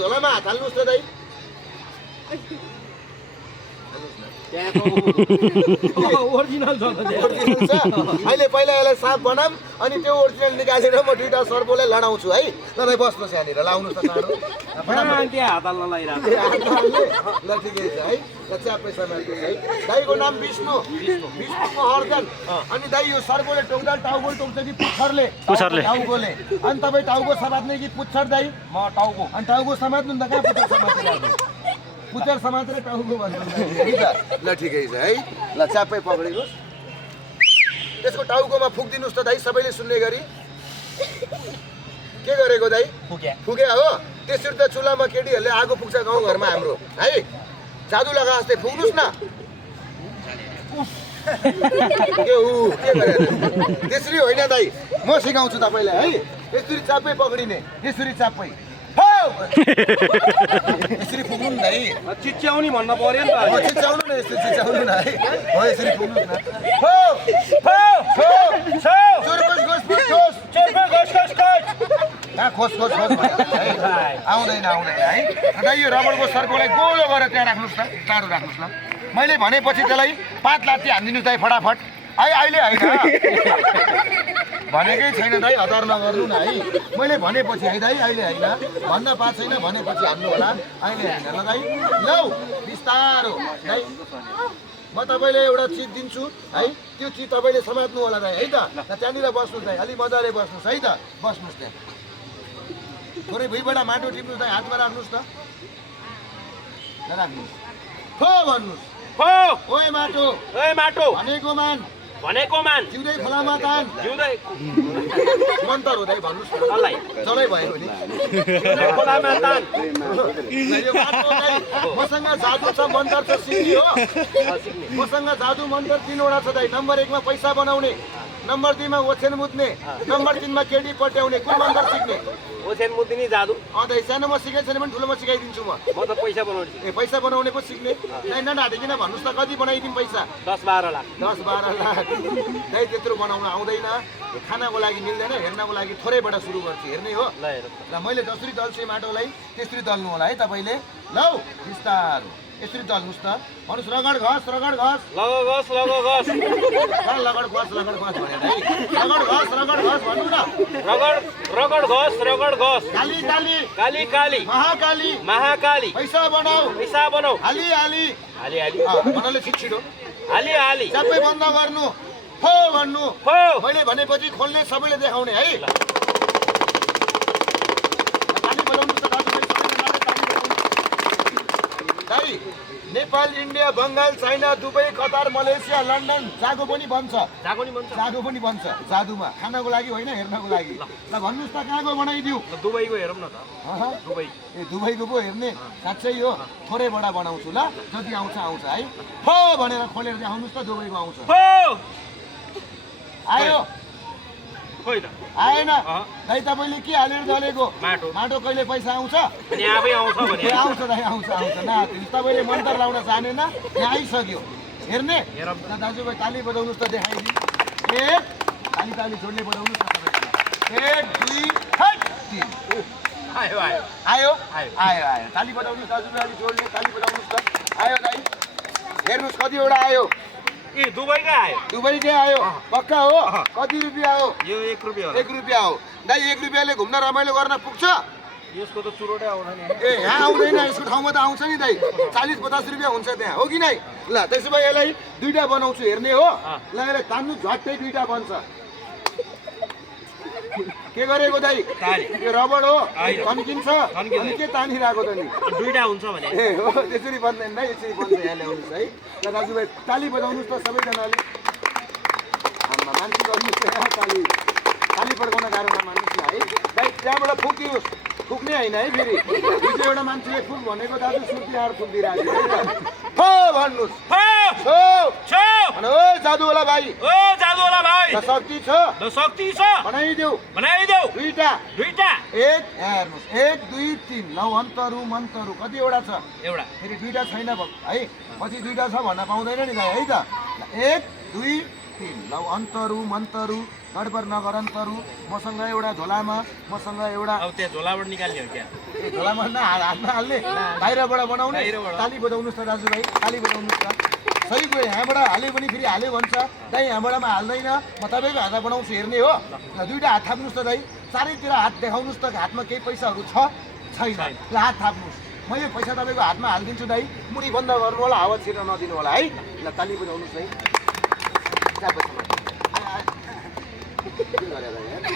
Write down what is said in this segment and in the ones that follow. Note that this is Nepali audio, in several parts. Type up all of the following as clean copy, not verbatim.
झोलामा हात हाल्नुहोस् त दाइ ओरिजिनल छ अहिले पहिला यसलाई साफ बनाम अनि त्यो ओरिजिनल निकालेर म दुईटा सर्पोलाई लडाउँछु है ल दाइ बस्नुहोस् यहाँनिर लाउनुहोस् त चाँडो त्यहाँ हात हाल्न लागिरहेको ल ठिकै छ है ल च्यापै समात्नुहोस् है दाइको नाम विष्णु महर्जन अनि दाइ यो सर्पोले टोक्दा टाउको टोक्छ कि पुच्छरले टाउकोले अनि तपाईँ टाउको समात्ने कि पुच्छर दाइ म टाउको अनि टाउको समात्नु नि त कहाँ पुच्छर समात्नु पुच्छर समातेर टाउको भन्नु ल ठिकै छ है ल च्यापै पक्रिनुहोस् त्यसको टाउकोमा फुक्दिनुहोस् त दाइ सबैले सुन्ने गरी के गरेको दाइ फुक्या हो त्यसरी त चुलामा केटीहरूले आगो पुग्छ गाउँघरमा हाम्रो है जादु लगा जस्तै फुक्नुहोस् न के गरेर त्यसरी होइन दाइ म सिकाउँछु तपाईँलाई है यसरी चापै पक्रिने यसरी चापै यसरी पुग्नु नि दाइ चिच्याउनी भन्न पर्यो नि त चिच्याउनु न यसरी चिच्याउनु न है हो यसरी पुग्नुहोस् न खोस आउँदैन है दाइ यो रबरको सर्कोलाई गोलो गरेर त्यहाँ राख्नुहोस् त टाढो राख्नुहोस् न मैले भनेपछि त्यसलाई 5 लात्ती हानिदिनुहोस् दाइ फटाफट अहिले होइन भनेकै छैन दाइ हतार नगर्नु न है मैले भनेपछि है दाइ अहिले होइन भन्न पाएको छैन भनेपछि हान्नु होला अहिले होइन ल दाइ लौ बिस्तारो दाइ म तपाईँले एउटा चिज दिन्छु है त्यो चिज तपाईँले समात्नु होला दाइ है त त्यहाँनिर बस्नुहोस् दाइ अलिक मजाले बस्नुहोस् है त बस्नुहोस् त्यहाँ थोरै भुइँबाट माटो टिप्नुहोस् दाइ हातमा राख्नुहोस् त राख्नुहोस् हो भन्नुहोस् ओए माटो भनेको मान जिउँदै खोलामा तान जिउँदै मन्तर हो दाइ भन्नुहोस् न जलै भयो नि खोलामा तान यो माटो दाइ मसँग जादु छ मन्तर छ सिक्ने हो मसँग जादु मन्तर 3वटा छ दाइ नम्बर 1 मा पैसा बनाउने नम्बर 2 मा ओछ्यान मुत्ने नम्बर 3 मा केटी पट्याउने कुन मन्तर सिक्ने ओछ्यान मुद्दिनी जादु दाइ सानोमा सिकाइ छैन भने ठुलोमा सिकाइदिन्छु म त पैसा बनाउने पैसा बनाउने पो सिक्ने दाइ नढाटिकन भन्नुहोस् त कति बनाइदिउँ पैसा 10-12 लाख 10-12 लाख दाइ त्यत्रो बनाउन आउँदैन खानाको लागि मिल्दैन हेर्नको लागि थोरैबाट सुरु गर्छु हेर्ने हो ल मैले जसरी दल्छु माटोलाई त्यसरी दल्नु होला है तपाईँले लौ बिस्तारो यसरी दल्नुहोस् त भन्नुहोस् रगड घस लगो घस लगड घस भनेर है रगड घस भन्नु न रगड घस काली महाकाली पैसा बनाऊ हाली भन्नाले छिटो हाली सबै बन्द गर्नु हो भन्नु मैले भनेपछि खोल्ने सबैले देखाउने है दाइ Nepal India Bengal China Dubai Qatar Malaysia London जागो पनि बन्छ जादुमा खानको लागि होइन हेर्नको लागि ल भन्नुहोस् त कहाँको बनाइदिऊ दुबईको हेरौँ न त दुबईको पो हेर्ने साँच्चै हो थोरैबाट बनाउँछु ल जति आउँछ है हो भनेर खोलेर आउनुहोस् त दुबईको आउँछ आयो आएन दाइ तपाईँले के हालेर दलेको माटो कहिले पैसा आउँछ आउँछ दाइ आउँछ तपाईँले मन्तर लाउन जानेन यहाँ आइसक्यो हेर्ने दाजुभाइ ताली बजाउनुहोस् त देखाइदिनु ताली जोड्ने बजाउनुहोस् न तपाईँ 1 2 3 आयो ताली बजाउनुहोस् दाजुभाइ अलिक जोड्ने ताली बजाउनुहोस् त आयो दाइ हेर्नुहोस् कतिवटा आयो दुबईकै आयो पक्का हो कति रुपियाँ हो यो 1 रुपियाँ 1 रुपियाँ हो दाइ 1 रुपियाँले घुम्न रमाइलो गर्न पुग्छ यसको त चुरोटै आउँदैन यहाँ आउँदैन यसको ठाउँमा त आउँछ नि दाइ 40-50 रुपियाँ हुन्छ त्यहाँ हो कि नै ल त्यसो भए यसलाई 2टा बनाउँछु हेर्ने हो ल यसलाई तान्नु झट्टै 2टा बन्छ के गरेको दाइ यो रबड हो तन्किन्छ अनि के तानिरहेको त नि 2टा हुन्छ भने हो त्यसरी बन्दैन दाइ यसरी बन्छ यहाँ ल्याउनुहोस् है ल दाजुभाइ ताली बजाउनुहोस् त सबैजनाले मान्छे गर्नुहोस् ताली पड्काउन गाह्रो नमान्नुहोस् न है दाइ त्यहाँबाट फुकिनुहोस् फुक्ने होइन है फेरि हिजो एउटा मान्छेले फुक भनेको दाजु सुर्ती आएर फुकिदिरहेको हो भन्नुहोस् ओ जादुवाला भाइ शक्ति छ बनाइदेऊ 2टा 1 हेर्नुहोस् 1 2 3 नौ मन्तरु कतिवटा छ एउटा फेरि 2टा छैन है पछि 2टा छ भन्न पाउँदैन नि दाइ है त 1 2 3 ल अन्तरु मन्तरु गडबड नगर अन्तरु मसँग एउटा झोलामा मसँग एउटा अब त्यहाँ झोलाबाट निकाल्ने हो क्या झोलामा हातमा हाल्ने बाहिरबाट बनाउने बाहिरबाट। ताली बजाउनुहोस् त दाजुभाइ ताली बजाउनुहोस् त सही कुरा यहाँबाट हाल्यो भने फेरि हाल्यो भन्छ दाइ यहाँबाटमा हाल्दैन म तपाईँको हातमा बनाउँछु हेर्ने हो ल दुईवटा हात थाप्नुहोस् त दाइ चारैतिर हात देखाउनुहोस् त हातमा केही पैसाहरू छ छैन ल हात थाप्नुहोस् मैले पैसा तपाईँको हातमा हालिदिन्छु दाइ मुरी बन्द गर्नु होला हावा छिर्न नदिनु होला है ल ताली बजाउनुहोस् है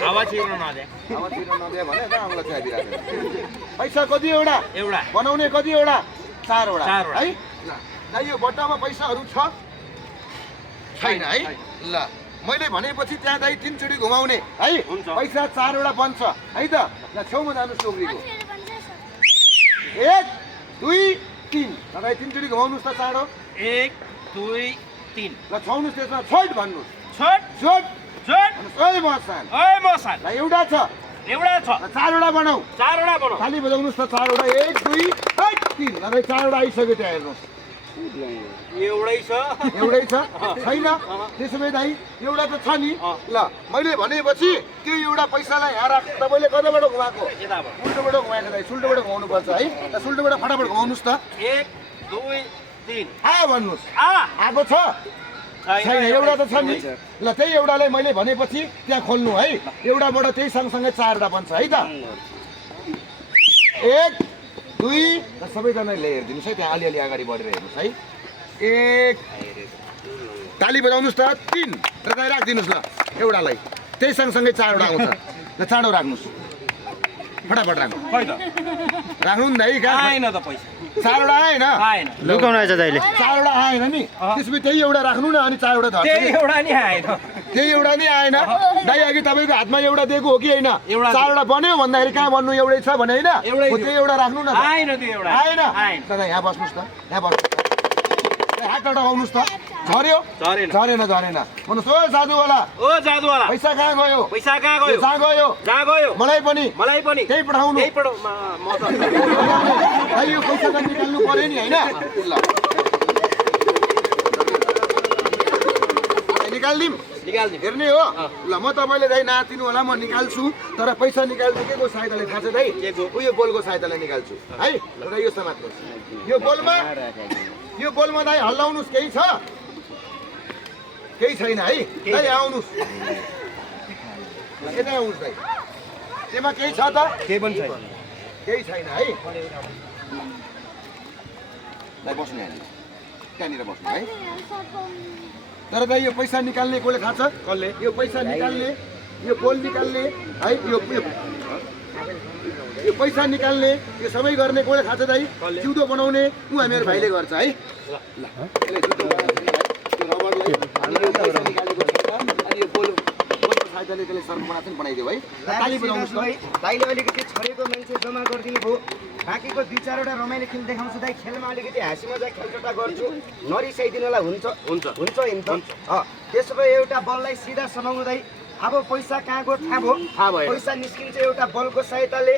हावा छिर्न नदे हावा छिर्न नदियो भने आउँला चाहिँ पैसा कति एउटा एउटा बनाउने कति एउटा चारवटा चारवटा। है ल यो बट्टामा पैसाहरू छ छैन है ल मैले भनेपछि त्यहाँ दाइ 3 चोटि घुमाउने है हुन्छ। पैसा 4वटा बन्छ है त ल छेउमा जानु टोक्रीको 1 2 3 दाइ 3 चोटि घुमाउनुहोस् त चाँडो 1 2 3 ल छाउनुहोस् त्यसमा छोट भन्नुहोस् छोट छोट छोट ओइ मसान ओए मसान ल एउटा छ एउटा छ ल 4वटा बनाऊ चारवटा बनाऊ खाली बजाउनुहोस् त 4वटा 1 2 3 ल दाइ 4वटा आइसक्यो त्यहाँ हेर्नुहोस् एउटै छ एउटै छ छैन त्यसो भए दाइ एउटा त छ नि ल मैले भनेपछि त्यो एउटा पैसालाई यहाँ राख तपाईँले कताबाट घुमाएको यताबाट उल्टोबाट घुमाएको दाइ सुल्टोबाट घुमाउनु पर्छ है ल सुल्टोबाट फटाफट घुमाउनुहोस् त 1 2 3 भन्नुहोस् आ आएको छ छैन एउटा त छ नि ल त्यही एउटालाई मैले भनेपछि त्यहाँ खोल्नु है एउटाबाट त्यही सँगसँगै 4वटा बन्छ है त 1 2 र सबैजनाले हेरिदिनुहोस् है त्यहाँ अलिअलि अगाडि बढेर हेर्नुहोस् है 1 ताली बजाउनुहोस् त 3 र दाइ राखिदिनुहोस् ल एउटालाई त्यही सँगसँगै 4वटा आउँछ ल चाँडो राख्नुहोस् फटाफट राख्नु खै त राख्नु नि दाइ कहाँ आएन त पैसा 4वटा आएन आएन लुकाउनु आएछ दाइले 4वटा आएन नि त्यसपछि त्यही एउटा राख्नु न अनि 4वटा धर्छ त्यही एउटा नि आएन त्यही एउटा नि आएन दाइ अघि तपाईँको हातमा एउटा दिएको हो कि होइन एउटा 4वटा बन्यो भन्दाखेरि कहाँ भन्नु एउटै छ भने होइन एउटै हो, त्यही एउटा राख्नु न त। आएन त्यो एउटा आएन आएन दादा यहाँ बस्नुहोस् त यहाँ बस्नुहोस् हातबाट आउनुहोस् त झऱ्यो झरेन झरेन झरेन भन्नुहोस् ओ साधुवाला ओ जादुवाला पैसा कहाँ गयो पैसा कहाँ गयो कहाँ गयो कहाँ गयो मलाई पनि मलाई पनि त्यही पठाउनु त्यही पढ म त दाइ यो पैसा त निकाल्नु पर्यो नि होइन ल निकालिदिउँ निकाल्दिउँ हेर्ने हो ल म तपाईँले दाइ नातिनु होला म निकाल्छु तर पैसा निकाल्छु के को सहायताले थाहा छ दाइ उयो बोलको सहायताले निकाल्छु है र यो समात्नु यो बोलमा दाइ हल्लाउनुहोस् केही छ केही छैन है दाइ आउनुहोस् यता आउनुहोस् दाइ त्यसमा केही छ त केही पनि छैन केही छैन है दाइ बस्नु यहाँ त्यहाँनिर बस्नु है तर दाइ यो पैसा निकाल्ने कसले थाहा छ कसले यो पैसा निकाल्ने यो बोल निकाल्ने है यो पैसा निकाल्ने यो सबै गर्ने कसले थाहा छ दाइ जिउँदो बनाउने ऊ हामीहरू भाइले गर्छ है ल यसले जुत्तो बनाउने यो रबरलाई अनि यो पैसा निकालेको छ अनि यो बोल बोलको सहायताले त्यसले सर्फ बनाएको पनि बनाइदियो है ताली बजाउनुहोस् भाइ दाइले अलिकति छोडेको मान्छे जम्मा गरिदिनु भयो बाँकीको 2-4वटा रमाइलो खेल देखाउँछु दाइ खेलमा अलिकति हाँसी मजा खेलचोटा गर्छु नरिसाइदिनुलाई हुन्छ हुन्छ हुन्छ नि त त्यसो भए एउटा बललाई सिधा समाउनु दाइ अब पैसा कहाँ गयो थाहा भयो पैसा निस्किन्छ एउटा बलको सहायताले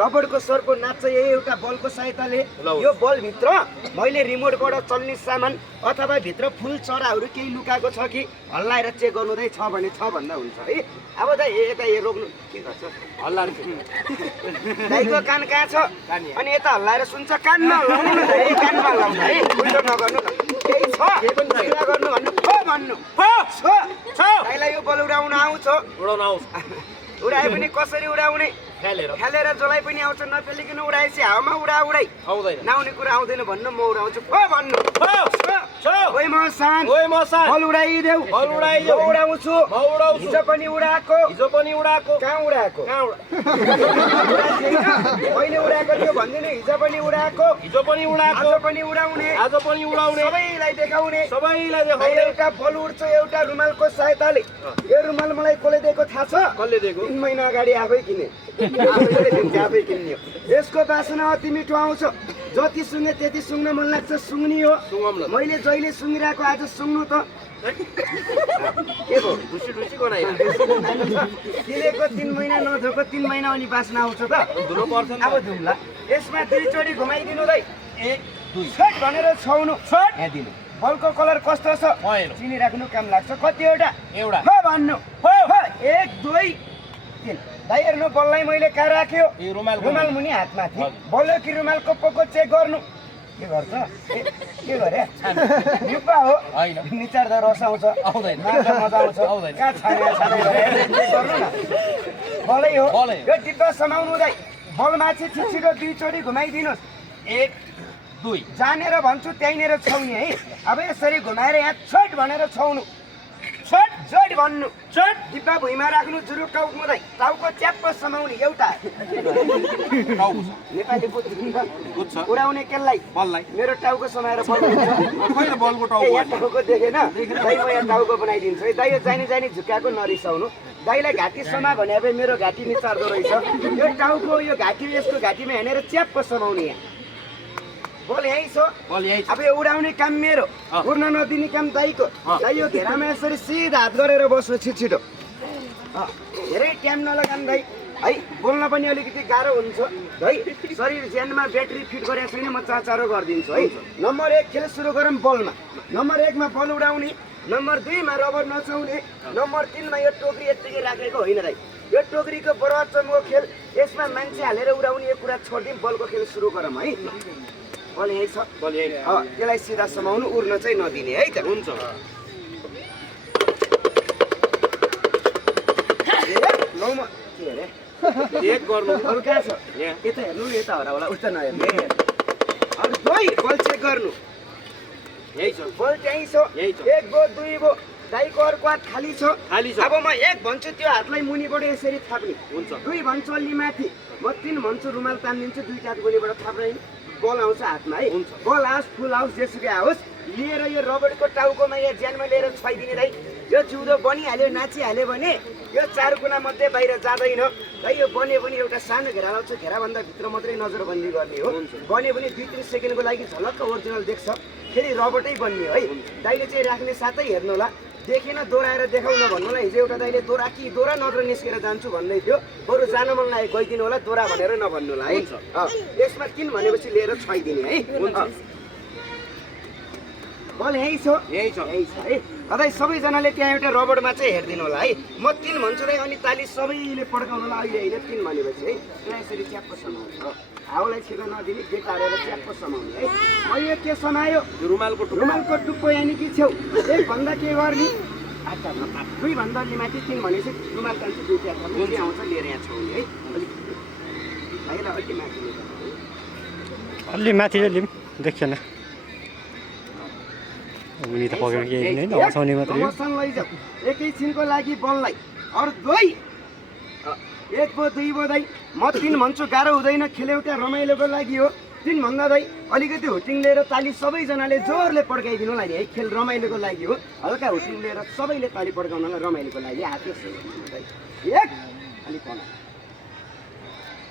रबरको सर्पको नाच्छ यही एउटा बलको सहायताले यो बलभित्र मैले रिमोटबाट चल्ने सामान अथवा भित्र फुल चराहरू केही लुकाएको छ कि हल्लाएर चेक गर्नु दाइ छ भने छ भन्दा हुन्छ है अब दाइ यता यो रोक्नु के गर्छ हल्लाएर दाइको कान कहाँ छ अनि यता हल्लाएर सुन्छ कानमा लाउनु न दाइ कानमा लाउनु है उल्टो नगर्नु न केही छ कुरा गर्नु भन्नु फो भन्नु छ दाइलाई यो बल उडाउन आउँछ उडाउन आउँछ उडाए पनि कसरी उडाउने खेलेर जसलाई पनि आउँछ नपेलिकन उडाएपछि हावामा उडाइ आउँदैन नआउने कुरा आउँदैन भन्नु म उडाउँछु फो भन्नु ओइ मसान बल उडाइदेऊ उडाउँछु हिजो पनि उडाएको कहाँ उडाएको मैले उडाएको थियो भन्दिनँ हिजो पनि उडाएको आज पनि उडाउने सबैलाई देखाउने एउटा बल उड्छ एउटा रुमालको सहायताले यो रुमाल मलाई कसले दिएको थाहा छ कसले दिएको 3 महिना अगाडि आफै किने आफै किन्ने यसको बासना अति मिठो आउँछ जति सुँगे त्यति सुँग्न मन लाग्छ सुँग्नी हो मैले जहिले सुँगिरहेको आज सुँग्नु त के भयो ढुसी गनाइ किनेको 3 महिना नधोको 3 महिना अनि बासना आउँछ त धुलो पर्छ अब धुम्ला यसमा 2 चोटि घुमाइदिनु दाइ 1 2 छट भनेर छाउनु छट यहाँ दिनु बलको कलर कस्तो छ पहेँलो। चिनिराख्नु काम लाग्छ कतिवटा एउटा। हो भन्नु हो 1 2 3 दाइ हेर्नु बललाई मैले कहाँ राख्यो यो रुमालको रुमाल मुनि हातमाथि हजुर। बल्यो कि रुमालको पोको चेक गर्नु के गर्छ के गरे युपा हो होइन। निचार्दा रस आउँछ आउँदैन। मार्दा मजा आउँछ आउँदैन। कहाँ छाने गर्नु न बलै हो बलै। यो डिब्बा समाउनु दाइ बलमाथि छिटो 2 चोटि घुमाइदिनुहोस् 1 2 जानेर भन्छु त्यहीँनिर छाउने है अब यसरी घुमाएर यहाँ छट भनेर छाउनु छट जट भन्नु छट डिब्बा भुइँमा राख्नु जुरु टाउको मुदाइ टाउको च्याप्प समाउने एउटा टाउको छ नेपाली बुझ्नु बुझ्छ उडाउने केलाई बललाई मेरो टाउको समाएर बल हुन्छ कहिले बलको ए, टाउको यहाँ टाउको देखेन दाइ म यहाँ टाउको बनाइदिन्छु है दाइ यो जानी जानी झुक्काएको नरिसाउनु दाइलाई घाँटी समा भने अब मेरो घाँटी निचार्दो रहेछ यो टाउको यो घाँटी यसको घाँटीमा हेरेर च्याप्प समाउने यहाँ बल यहीँ छ बल यही छ अब यो उडाउने काम मेरो उड्न नदिने काम दाइको दाइ यो घेरामा यसरी सिधा हात गरेर बस्नु छिटो धेरै टाइम नलगाउनु दाइ है बोल्न पनि अलिकति गाह्रो हुन्छ है शरीर ज्यानमा ब्याट्री फिट गरेको छैन म चाचारो गरिदिन्छु है नम्बर 1 खेल सुरु गरौँ बलमा नम्बर 1 मा बल उडाउने नम्बर 2 मा रबर नचाउने नम्बर 3 मा यो टोकरी यतिकै राखेको होइन दाइ यो टोकरीको बरुवा चम्को खेल यसमा मान्छे हालेर उडाउने यो कुरा छोडिदिउँ बलको खेल सुरु गरौँ है बल यही छ बल यही त्यसलाई सिधा समाउनु उड्न चाहिँ नदिने है त हुन्छ लौ म के अरे एक गर्नु अरू कहाँ छ यहाँ यता हेर्नु यता हरा होला उता नहेर्नु अरू दुई बल चेक गर्नु यही छ बल त्यहीँ छ यही छ 1 गो 2 गो दाइको अर्को हात खाली छ खाली छ अब म 1 भन्छु त्यो हातलाई मुनिबाट यसरी थाप्ने हुन्छ 2 भन्छु अलि माथि म 3 भन्छु रुमाल तानिदिन्छु 2 हात मुनिबाट थाप्ने बल आउँछ हातमा है हुन्छ। बल आओस् फुल आओस् जेसुकै आओस् लिएर यो रबरको टाउकोमा यहाँ ज्यानमा लिएर छुवाइदिने दाइ यो जिउँदो बनिहाल्यो नाचिहाल्यो भने यो 4 कुना मध्ये बाहिर जाँदैन दाइ यो बन्यो भने एउटा सानो घेरा लाउँछ घेराभन्दा भित्र मात्रै नजरबन्दी गर्ने हो बन्यो भने 2-3 सेकेन्डको लागि झलक्क ओरिजिनल देख्छ फेरि रबर्टै बन्ने है दाइले चाहिँ राख्ने साथै हेर्नु होला देखेन दोहोऱ्याएर देखाउन भन्नुलाई हिजो एउटा दाइले दोरा नत्र निस्केर जान्छु भन्दै थियो बरु जान मन लाग्यो गइदिनु होला दोरा भनेर नभन्नु होला है यसमा 3 भनेपछि लिएर छुवाइदिने है बल यही छ यही छ है दाइ सबैजनाले त्यहाँ एउटा रबरमा चाहिँ हेरिदिनु होला है म 3 भन्छु दाइ अनि ताली सबैले पड्काउनु होला अहिले होइन 3 भनेपछि है त्यसलाई यसरी च्याप्प समाउने हो हाउलाई छिटो नदिने बेट हालेर च्याप्प समाउने है अहिले के समायो रुमालको टुप्पो यानि कि छेउ 1 भन्दा के गर्ने अच्छा 2 भन्दा अलि माथि 3 भनेपछि रुमाल कान्छ 2 च्याप्प के आउँछ लिएर यहाँ छाउने है भाइलाई अलि माथि अलि माथि लिम देखेन उनी त पक्रेर केही होइन हँसाउने मात्रै हो मसन लैजाऊ एकैछिनको लागि बललाई अरू 2 1 गो 2 गो दाइ म 3 भन्छु गाह्रो हुँदैन खेल एउटा रमाइलोको लागि हो 3 भन्दा दाइ अलिकति हुटिङ लिएर ताली सबैजनाले जोरले पड्काइदिनु लागि है खेल रमाइलोको लागि हो हल्का हुटिङ लिएर सबैले ताली पड्काउनलाई रमाइलोको लागि हात यसो दाइ 1 अलि कम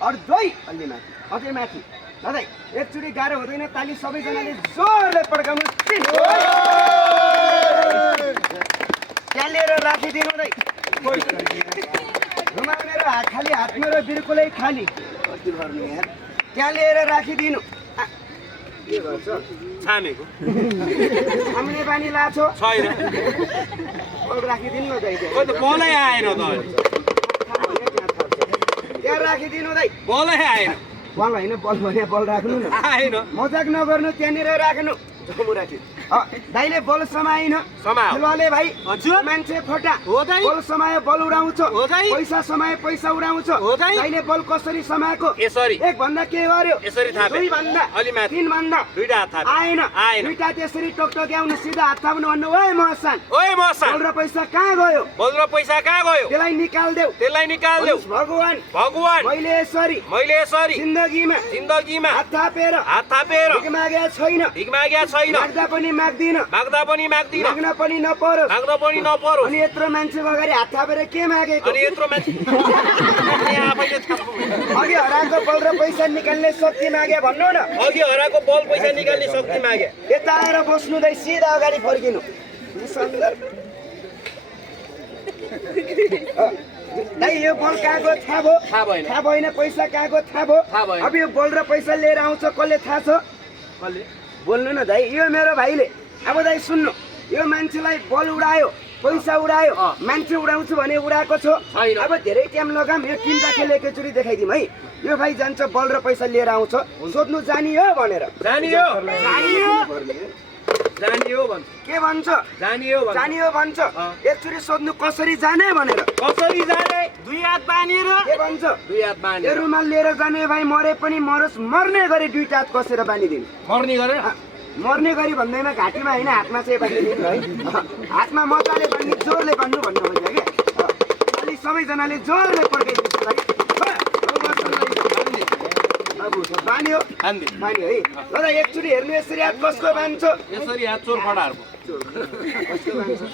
अरू 2 अलि माथि अझै माथि दाइ एकचोटि गाह्रो हुँदैन ताली सबैजनाले जोरले पड्काउनु त्यहाँ लिएर राखिदिनु दाइ रुमाल मेरो हात खाली हात मेरो बिल्कुलै खाली कति गर्नु यार त्यहाँ लिएर राखिदिनु के गर्छ छानेको छाम्ने बानी लाछो छैन बल राखिदिनु न दाइ खोइ त बलै आएन त त्यहाँ राखिदिनु दाइ बलै आएन बल होइन बल भने बल राख्नु न आएन मजाक नगर्नु त्यहाँनिर राख्नु राख्यो दाइले बल समाएन समायो खेलवाले भाइ हजुर मान्छे फटा हो दाइ बल समायो बल उडाउँछ हो दाइ पैसा समायो पैसा उडाउँछ हो दाइ दाइले बल कसरी समाएको यसरी 1 भन्दा के गर्यो यसरी थापे 2 भन्दा अलि माथि 3 भन्दा 2टा हात थापे आएन आएन दुईटा त्यसरी टकटक्याउनु सिधा हात थाप्नु भन्नु ओए मसान ओए मसान बल र पैसा कहाँ गयो बल र पैसा कहाँ गयो त्यसलाई निकाल्देऊ त्यसलाई निकाल्देऊ भगवान मैले यसरी जिन्दगीमा हात थापेर भिख मागेको छैन माग्दा पनि माग्दिन माग्न पनि नपरोस् अनि यत्रो मान्छेको अगाडि हात थापेर के मागेको अघि हराएको बल र पैसा निकाल्ने शक्ति मागे भन्नु न यता आएर बस्नु दाइ सिधा अगाडि फर्किनु दाइ यो बल कहाँको थाहा भएन पैसा कहाँको थाहा भयो अब यो बल र पैसा लिएर आउँछ कसले थाहा छ बोल्नु न दाइ यो मेरो भाइले अब दाइ सुन्नु यो मान्छेलाई बल उडायो पैसा उडायो मान्छे उडाउँछु भने उडाएको छ अब धेरै टाइम लगाम यो तिनवटा खेल एकैचोटि देखाइदिउँ है यो भाइ जान्छ बल र पैसा लिएर आउँछ सोध्नु जानियो भनेर जानियो भन्छ के भन्छ जानियो भन्छ एकचोटि सोध्नु कसरी जाने भनेर कसरी जाने दुई हात बाँधेर के भन्छ दुई हात यो बाँधेर रुमाल लिएर जाने भाइ मरे पनि मरोस् मर्ने गरी दुईटा हात कसेर बाँधिदिनु मर्ने गरेर मर्ने गरी भन्दैमा घाँटीमा होइन हातमा चाहिँ बाँधिदिनु है हातमा मजाले बाँध्ने जोरले बाँध्नु भन्नु खोज्छ कि अलि सबैजनाले जोरले पड्काइदिन्छ बान्यो है ल त एकचोटि हेर्नु यसरी हात कसको बान्छ यसरी हात चोर फटाहरूको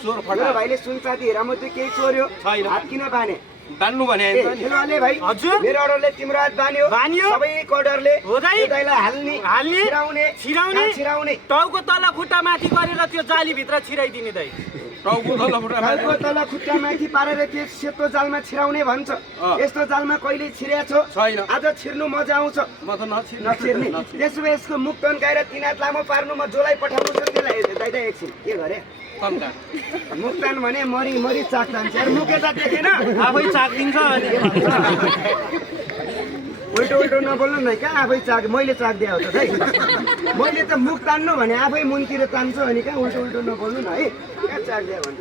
चोर फटा भाइले सुन साथी हेर म चाहिँ केही चोर्यो छैन। हात किन बाने बान्नु भने खेलवाले भाइ हजुर। मेरो अर्डरले तिम्रो हात बान्यो बान्यो। सबैको अर्डरले हो दाइ। यो दाइलाई हाल्ने छिराउने छिराउने टाउको तल खुट्टा माथि गरेर त्यो जालीभित्र छिराइदिने दाइ टाउको तल फटा घरको तल खुट्टा माथि पारेर त्यो सेतो जालमा छिराउने भन्छ यस्तो जालमा कहिले छिर्या छ छैन। आज छिर्नु मजा आउँछ म त नछिर्ने त्यसो भए यसको मुख तन्काएर तिन हात लामो पार्नु म जोलाई पठाउनु छ त्यसलाई दाइ दाइ एकछिन के गरे तन्का मुक्तान भने मरी मरी चाक तान्छ यार मुख यता देखेन आफै चाक दिन्छ अनि उल्टो उल्टो नबोल्नु न कहाँ आफै चाक मैले चाक दिए हो त दाइ मैले त मुख तान्नु भने आफै मुनतिर तान्छु अनि कहाँ उल्टो उल्टो नबोल्नु न है कहाँ चाक दिए भन्छ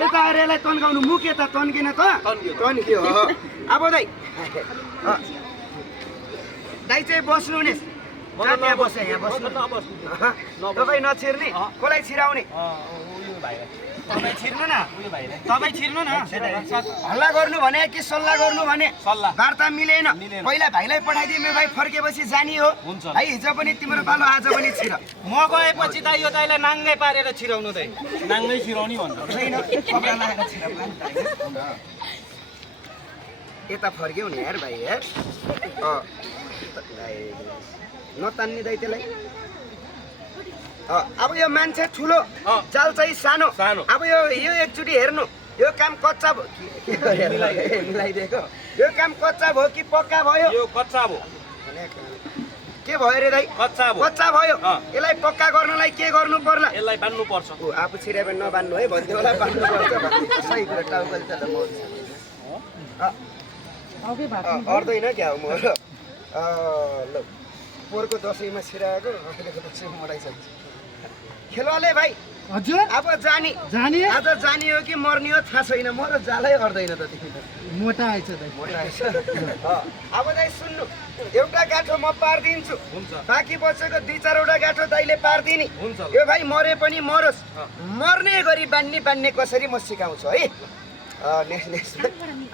यता आएर यसलाई तन्काउनु मुख यता तन्केन त तन्क्यो अब दाइ दाइ चाहिँ बस्नु हुने यहाँ बस्छ यहाँ बस्नु तपाईँ नछिर्ने कसलाई छिराउने तपाईँ छिर्नु न तपाईँ छिर्नु न हल्ला गर्नु भने कि सल्लाह गर्नु भने सल्लाह। वार्ता मिलेन पहिला भाइलाई पठाइदिए मेरो भाइ फर्केपछि जानी हो है हिजो पनि तिम्रो पालो आज पनि छिर म गएपछि त यो दाइलाई नाङ्गै पारेर छिराउनु दाइ नाङ्गै छिराउने भन्छ छैन कपडा लगाएर छिराउनु यता फर्क्यौ नि यार भाइ यार नतान्ने दाइ त्यसलाई अब यो मान्छे ठुलो जाल चाहिँ सानो अब यो एकचोटि हेर्नु यो काम कच्चा मिलाइदिएको यो काम कच्चा भयो कि पक्का भयो यो कच्चा भयो के भयो रे दाइ कच्चा भयो कच्चा भयो यसलाई पक्का गर्नलाई के गर्नु पर्ला यसलाई बान्नु पर्छ आफू छिरे पनि नबान्नु है भन्थ्यो होला बान्नु पर्छ सही कुरा टाउकोले त अर्दैन क्या हो म ल पोहोरको दसैँमा छिराएको अहिलेको दसैँमा मराइसक्छ खेलवाले भाइ हजुर अब जानी आज जानी हो कि मर्ने हो थाहा छैन म र जालै अर्दैन त तिमी त मोटा आएछ दाइ मोटा आएछ अब दाइ सुन्नु एउटा गाँठो म पारिदिन्छु बाँकी बसेको दुई चारवटा गाँठो दाइले पारिदिने यो भाइ मरे पनि मरोस् मर्ने गरी बान्ने कसरी म सिकाउँछु है नेक्स्ट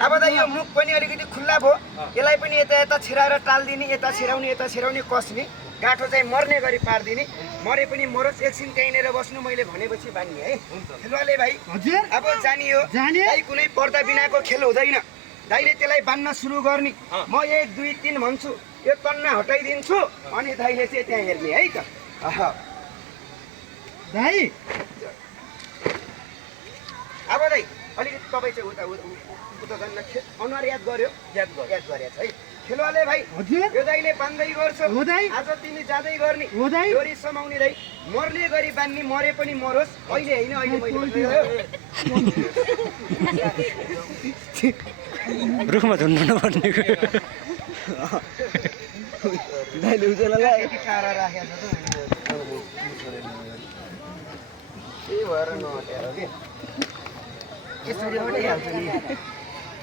अब दाइ यो मुख पनि अलिकति खुल्ला भयो यसलाई पनि यता छिराएर टालिदिने यता छिराउने कसने गाँठो चाहिँ मर्ने गरी पारिदिने मरे पनि मरोस् एकछिन त्यहीँनिर बस्नु मैले भनेपछि बान्ने है खेलवाले भाइ अब जानियो दाइ कुनै पर्दा बिनाको खेल हुँदैन दाइले त्यसलाई बान्न सुरु गर्ने म 1 2 3 भन्छु यो कन्ना हटाइदिन्छु अनि दाइले चाहिँ त्यहाँ हेर्ने है त दाइ अब दाइ अलिकति तपाईँ चाहिँ उता जान्न अनुहार याद गर्यो याद गरेछ है खेलवाले भाइ यो दाइले बान्दै गर्छ आज तिमी जाँदै गर्ने डोरी समाउने दाइ मर्ने गरी बान्ने मरे पनि मरोस् अहिले होइन अहिले रुखमा झुन्नु नपर्ने दाइले उजेलालाई टाढा राखेको छ त्यही भएर नहट्याएर के यसरी हटाइहाल्छ नि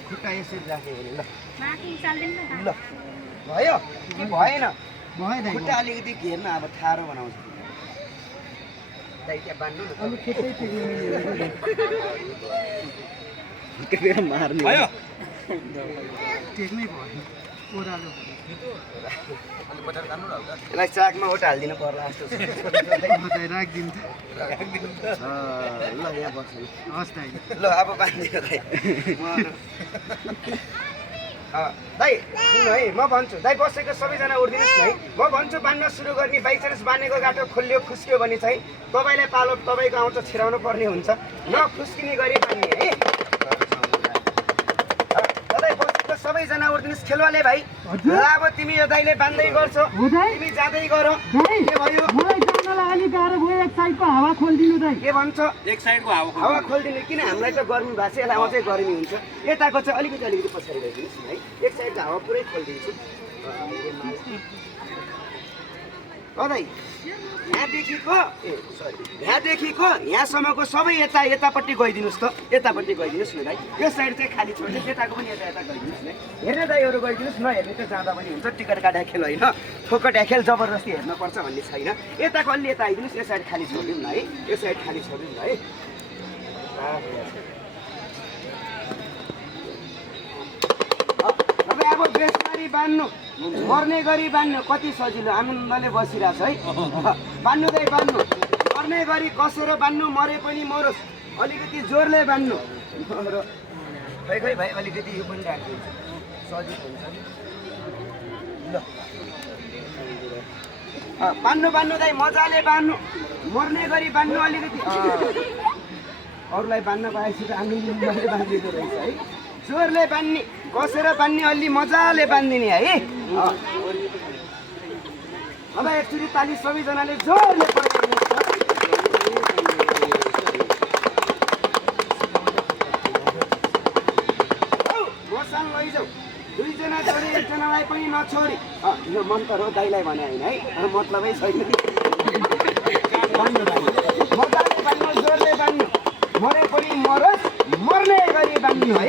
खुट्टा यसरी राख्यो भने ल भयो कि भएन खुट्टा अलिकति घेर्न अब ठाडो बनाउँछ दाइ त्यहाँ बान्नु न मार्नु भयो यसलाई चाकमा ओटा हालिदिनु पर्ला जस्तो छ ल यहाँ बस्नु ल अब बाँधिदिनु दाइ सुन्नु है म भन्छु दाइ बसेको सबैजना उठिदिनुहोस् न है म भन्छु बान्न सुरु गर्ने बाइचान्स बाँधेको गाँठो खोलियो फुस्क्यो भने चाहिँ तपाईँलाई पालो तपाईँको आउँछ छिराउनु पर्ने हुन्छ नफुस्किने गरी बान्ने है दाइ बसेको सबैजना उठ्दिनुहोस् खेलवाले भाइ ल अब तिमी यो दाइले बान्दै गर्छौ तिमी जाँदै गर के भयो मलाई जानलाई अलिक गाह्रो भयो एक साइडको हावा खोलिदिनु दाइ के भन्छ एक साइडको हावा खोलिदिनु किन हामीलाई त गर्मी भएको छ यसलाई अझै गर्मी हुन्छ यताको चाहिँ अलिकति पछाडि राखिदिनुहोस् है एक साइडको हावा पुरै खोलिदिन्छु दाइ यहाँदेखिको यहाँसम्मको सबै यतापट्टि गइदिनुहोस् त यतापट्टि गइदिनुहोस् न दाइ यो साइड चाहिँ खाली छोड्दै यताको पनि यता गइदिनुहोस् न हेर्ने दाइहरू गइदिनुहोस् नहेर्ने त जाँदा पनि हुन्छ टिकट काटा खेल होइन फोकट खेल जबरजस्ती हेर्नुपर्छ भन्ने छैन यताको अलि यता आइदिनुहोस् यो साइड खाली छोडिदिउँ न है यो साइड खाली छोडिदिउँ न है तपाईँ अब बेसरी बान्नु मर्ने गरी बान्नु कति सजिलो आनन्दले बसिरहेछ है बान्नु दाइ बान्नु मर्ने गरी कसेर बान्नु मरे पनि मरोस् अलिकति जोरले बान्नु खै भाइ अलिकति यो पनि राखिदिन्छु सजिलो हुन्छ ल बान्नु दाइ मजाले बान्नु मर्ने गरी बान्नु अलिकति अरूलाई बान्न पाएपछि त आनन्दले बाँधिएको रहेछ है जोरले बान्ने कसेर बान्ने अलि मजाले बान्दिने है अब एकचोटि ताली सबैजनाले जोरले मसँग लैजाऊ दुईजना छोरी एकजनालाई पनि नछोडी यो मन्त्र हो दाइलाई भने होइन है मतलबै छैन मजाले बान्नु जोरले बान्नु मरे पनि मरोस् मर्ने गरी बान्नु है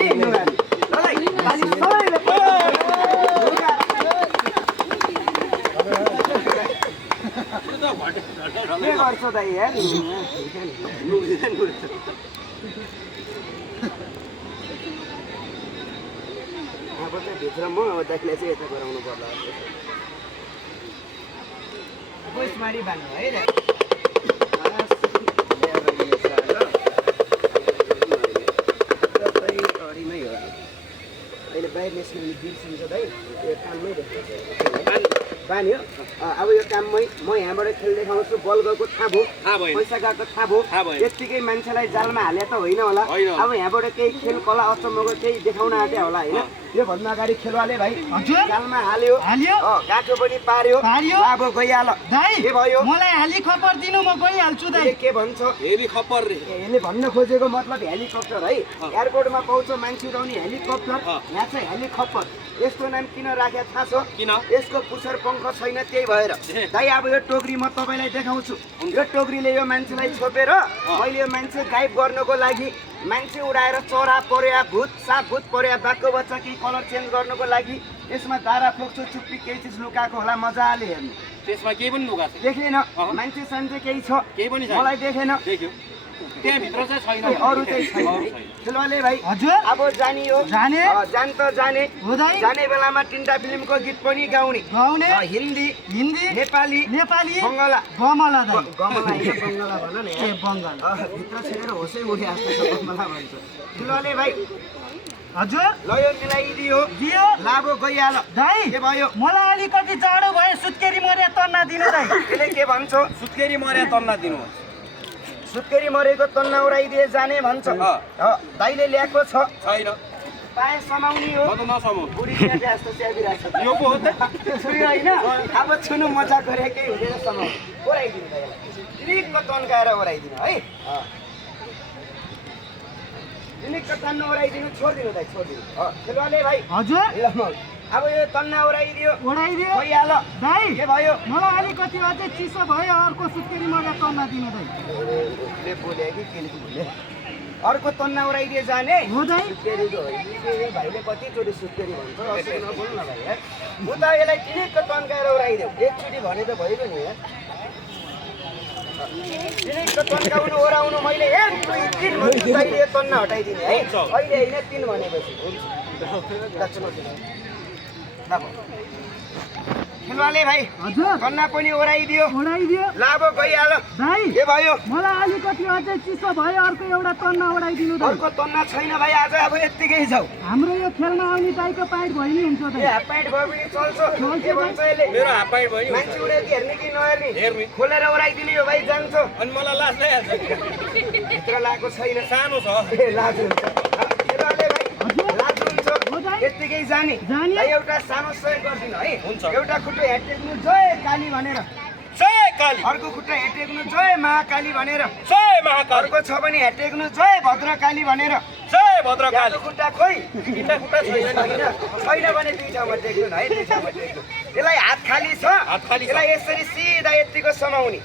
के गर्छ दाइ यार अब चाहिँ भित्र म अब दाइलाई चाहिँ यता गराउनु पर्ला गोसमारी बान्नु है अहिले बाहिर निस्किनु बिर्सिन्छ दाइ यो काममै बान्यो अब यो काममै म यहाँबाट खेल देखाउँछु बल गएको थाहा भयो पैसा गएको थाहा भयो यत्तिकै मान्छेलाई जालमा हाले त होइन होला अब यहाँबाट केही खेल कला अचम्मको केही देखाउन आँट्यो होला होइन यो भन्दा अगाडि खेलवाले भाइ जालमा हाल्यो गाँठो पनि पार्यो अब गइहाल के भयो मलाई हेलिकप्टर दिनु म गइहाल्छु दाइ के भन्छ हेलिकप्टर यसले भन्न खोजेको मतलब हेलिकप्टर है एयरपोर्टमा पाउँछ मान्छे उडाउने हेलिकप्टर यहाँ चाहिँ हेलिकप्टर यसको नाम किन राखे थाहा छ किन यसको पुच्छर पङ्ख छैन त्यही भएर दाइ अब यो टोकरी म तपाईँलाई देखाउँछु यो टोकरीले यो मान्छेलाई छोपेर मैले यो मान्छे गायब गर्नको लागि मान्छे उडाएर चरा पर्या भूत साप भूत पर्या बाघको बच्चा केही कलर चेन्ज गर्नको लागि यसमा दारा फोक्सो चुप्पी केही चिज लुकाएको होला मजाले हेर्नु त्यसमा केही पनि लुका छैन देखेन मान्छे सान्छे केही छ केही पनि छैन मलाई देखेन देख्यो त्यहाँभित्र चाहिँ छैन अरू चाहिँ छैन खेलवाले भाइ हजुर अब जानियो जाने जान त जाने जाने बेलामा तिनवटा फिल्मको गीत पनि गाउने हिन्दी नेपाली बङ्गला गमला दाइ गमला होइन बङ्गला भन न ए बङ्गाल भित्र छिरेर होसै उडे जस्तो छ गमला भन्छ खेलवाले भाइ हजुर ल यो मिलाइदियो दियो लाभो गइहाल दाइ के भयो मलाई अलिकति जाडो भयो सुत्केरी मर्या तन्ना दिनु दाइ यसले के भन्छ सुत्केरी मर्या तन्ना दिनु सुत्केरी मरेको तन्ना उडाइदिए जाने भन्छ दाइले ल्याएको छ छैन पाए समाउने हो बुढी जस्तो च्याबिरहेको छ यो पो हो त छुरी होइन अब छुनु मजा गरे केही हुँदैन समाउ ओराइदिनु दाइलाई लिकको तन्काएर ओराइदिनु है लिकको तन्ना ओराइदिनु छोडिदिनु दाइ छोडिदिनु खेलवाले भाइ हजुर अब यो तन्ना ओराइदियो गइहाल दाइ के भयो मलाई अलिकति अझै चिसो भयो अर्को सुत्केरी मर्या तन्ना दिनु दाइ बोले कि केले बोले अर्को तन्ना उडाइदिए जाने हो दाइ सुत्केरीको भाइले कतिचोटि सुत्केरी भन्छ असै नबोल्नु न भाइ म त यसलाई टिनिकको तन्काएर उडाइदेऊ एकचोटि भने त भइगयो नि यार टिनिकको तन्काउनु ओराउनु मैले 1 2 3 भन्छु दाइले तन्ना हटाइदिने है अहिले हैन 3 भनेपछि खेलवाले भाइ हजुर तन्ना पनि ओराइदियो लाभो गइहाल दाइ के भयो मलाई अलिकति अझै चिसो भयो अर्को एउटा तन्ना ओडाइदिनु दाइ अर्को तन्ना छैन भाइ आज अब यत्तिकै जाऊ हाम्रो यो खेलमा आउने दाइको पाइट भयो नि हुन्छ दाइ हाफ प्यान्ट भयो पनि चल्छ के भन्छ यसले मेरो हाफ प्यान्ट भयो मान्छे उडाइदिए हेर्ने कि नहेर्ने खोलेर ओराइदिने यो भाइ जान्छ अनि मलाई लाज भइहाल्छ भित्र लागेको छैन सानो छ लाज हुन्छ खेलवाले भाइ लाज हुन्छ हो दाइ यत्तिकै जाने जाने? दाइ एउटा सानो सहयोग गरिदिनु है हुन्छ। एउटा खुट्टा हेटेक्नु जय काली भनेर जय काली अर्को खुट्टा हेटेक्नु जय महाकाली भनेर जय महाकाली अर्को छ भने हेटेक्नु जय भद्रकाली भनेर जय भद्रकाली अर्को खुट्टा खोइ खुट्टा छैन छैन भने दुई ठाउँमा टेक्नु न है दुई ठाउँमा टेक्नु यसलाई हात खाली छ हात खाली छ। यसलाई यसरी सिधा यत्तिको समाउने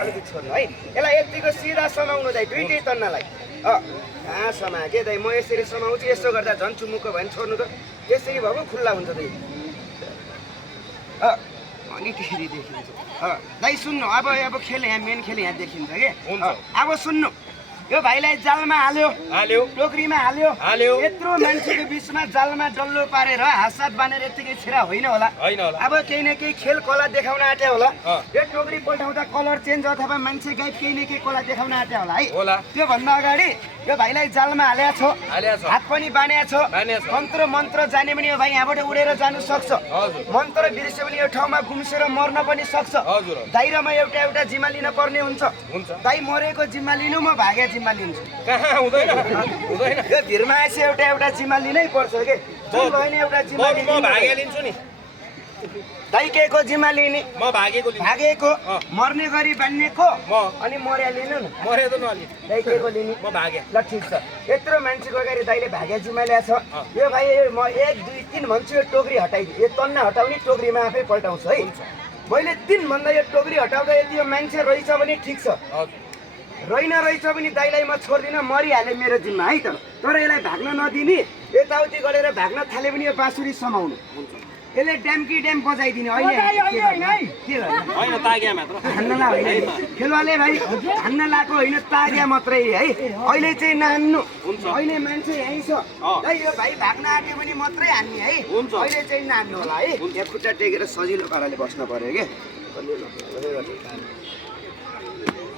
अलिकति छोड्नु है यसलाई यत्तिको सिधा समाउनु दाइ दुइटै तन्नालाई कहाँ समागे दाइ म यसरी समाउँछु यसो गर्दा झन् चुमुक्क भयो भने छोड्नु त यसरी भएको खुल्ला हुन्छ दाइ अनि त्यसरी देखिन्छ दाइ सुन्नु अब खेल यहाँ मेन खेल यहाँ देखिन्छ कि हुन्छ। अब सुन्नु यो भाइलाई जालमा हाल्यो टोकरीमा हाल्यो यत्रो मान्छेको बिचमा जालमा डल्लो पारेर हातसात बानेर यत्तिकै छिरा होइन होला होइन होला अब केही न केही खेल कला देखाउन आँट्या होला यो टोकरी पल्टाउँदा कलर चेन्ज अथवा मान्छे गाइड केही न केही कला देखाउन आँट्या होला है होला त्योभन्दा अगाडि यो भाइलाई जालमा हालेको छ हात पनि बानेको छ तन्त्र मन्त्र जाने भने यो भाइ यहाँबाट उडेर जानु सक्छ हजुर मन्त्र बिर्स्यो भने यो ठाउँमा गुम्सेर मर्न पनि सक्छ हजुर दाइरामा एउटा जिम्मा लिन पर्ने हुन्छ हुन्छ दाइ मरेको जिम्मा लिनु म भागे जिम्मा लिन्छु कहाँ हुँदैन यो भिरमा आएछ एउटा जिम्मा लिनै पर्छ के जुन भयो नि एउटा जिम्मा म भागे लिन्छु नि दाइ के को जिम्मा लिने म भागेको लिन्छु भागेको मर्ने गरी बान्नेको म अनि मर्या लिनु न मरे त नलि दाइ के को लिने म भागे ल ठिक छ यत्रो मान्छेको अगाडि दाइले भागे जिम्मा ल्याएछ यो भाइ म 1 2 3 भन्छु यो टोकरी हटाइदिए यो तन्ना हटाउने टोकरीमा आफै पल्टाउँछु है मैले 3 भन्दा यो टोकरी हटाउँदा यदि यो मान्छे रहेछ भने ठिक छ रहेन रहेछ भने दाइलाई म छोड्दिनँ मरिहाले मेरो जिम्मा है तर यसलाई भाग्न नदिने यताउति गरेर भाग्न थाले भने यो बाँसुरी समाउनु यसले ड्याम्की ड्याम बजाइदिने होइन ताग्या मात्र हान्नला होइन खेलवाले भाइ हान्न लाएको होइन ताग्या मात्रै है अहिले चाहिँ नहान्नु अहिले मान्छे यहीँ छ है यो भाइ भाग्न आँट्यो भने मात्रै हान्ने है अहिले चाहिँ नहान्नु होला है यहाँ खुट्टा टेकेर सजिलो पाराले बस्न पर्यो क्या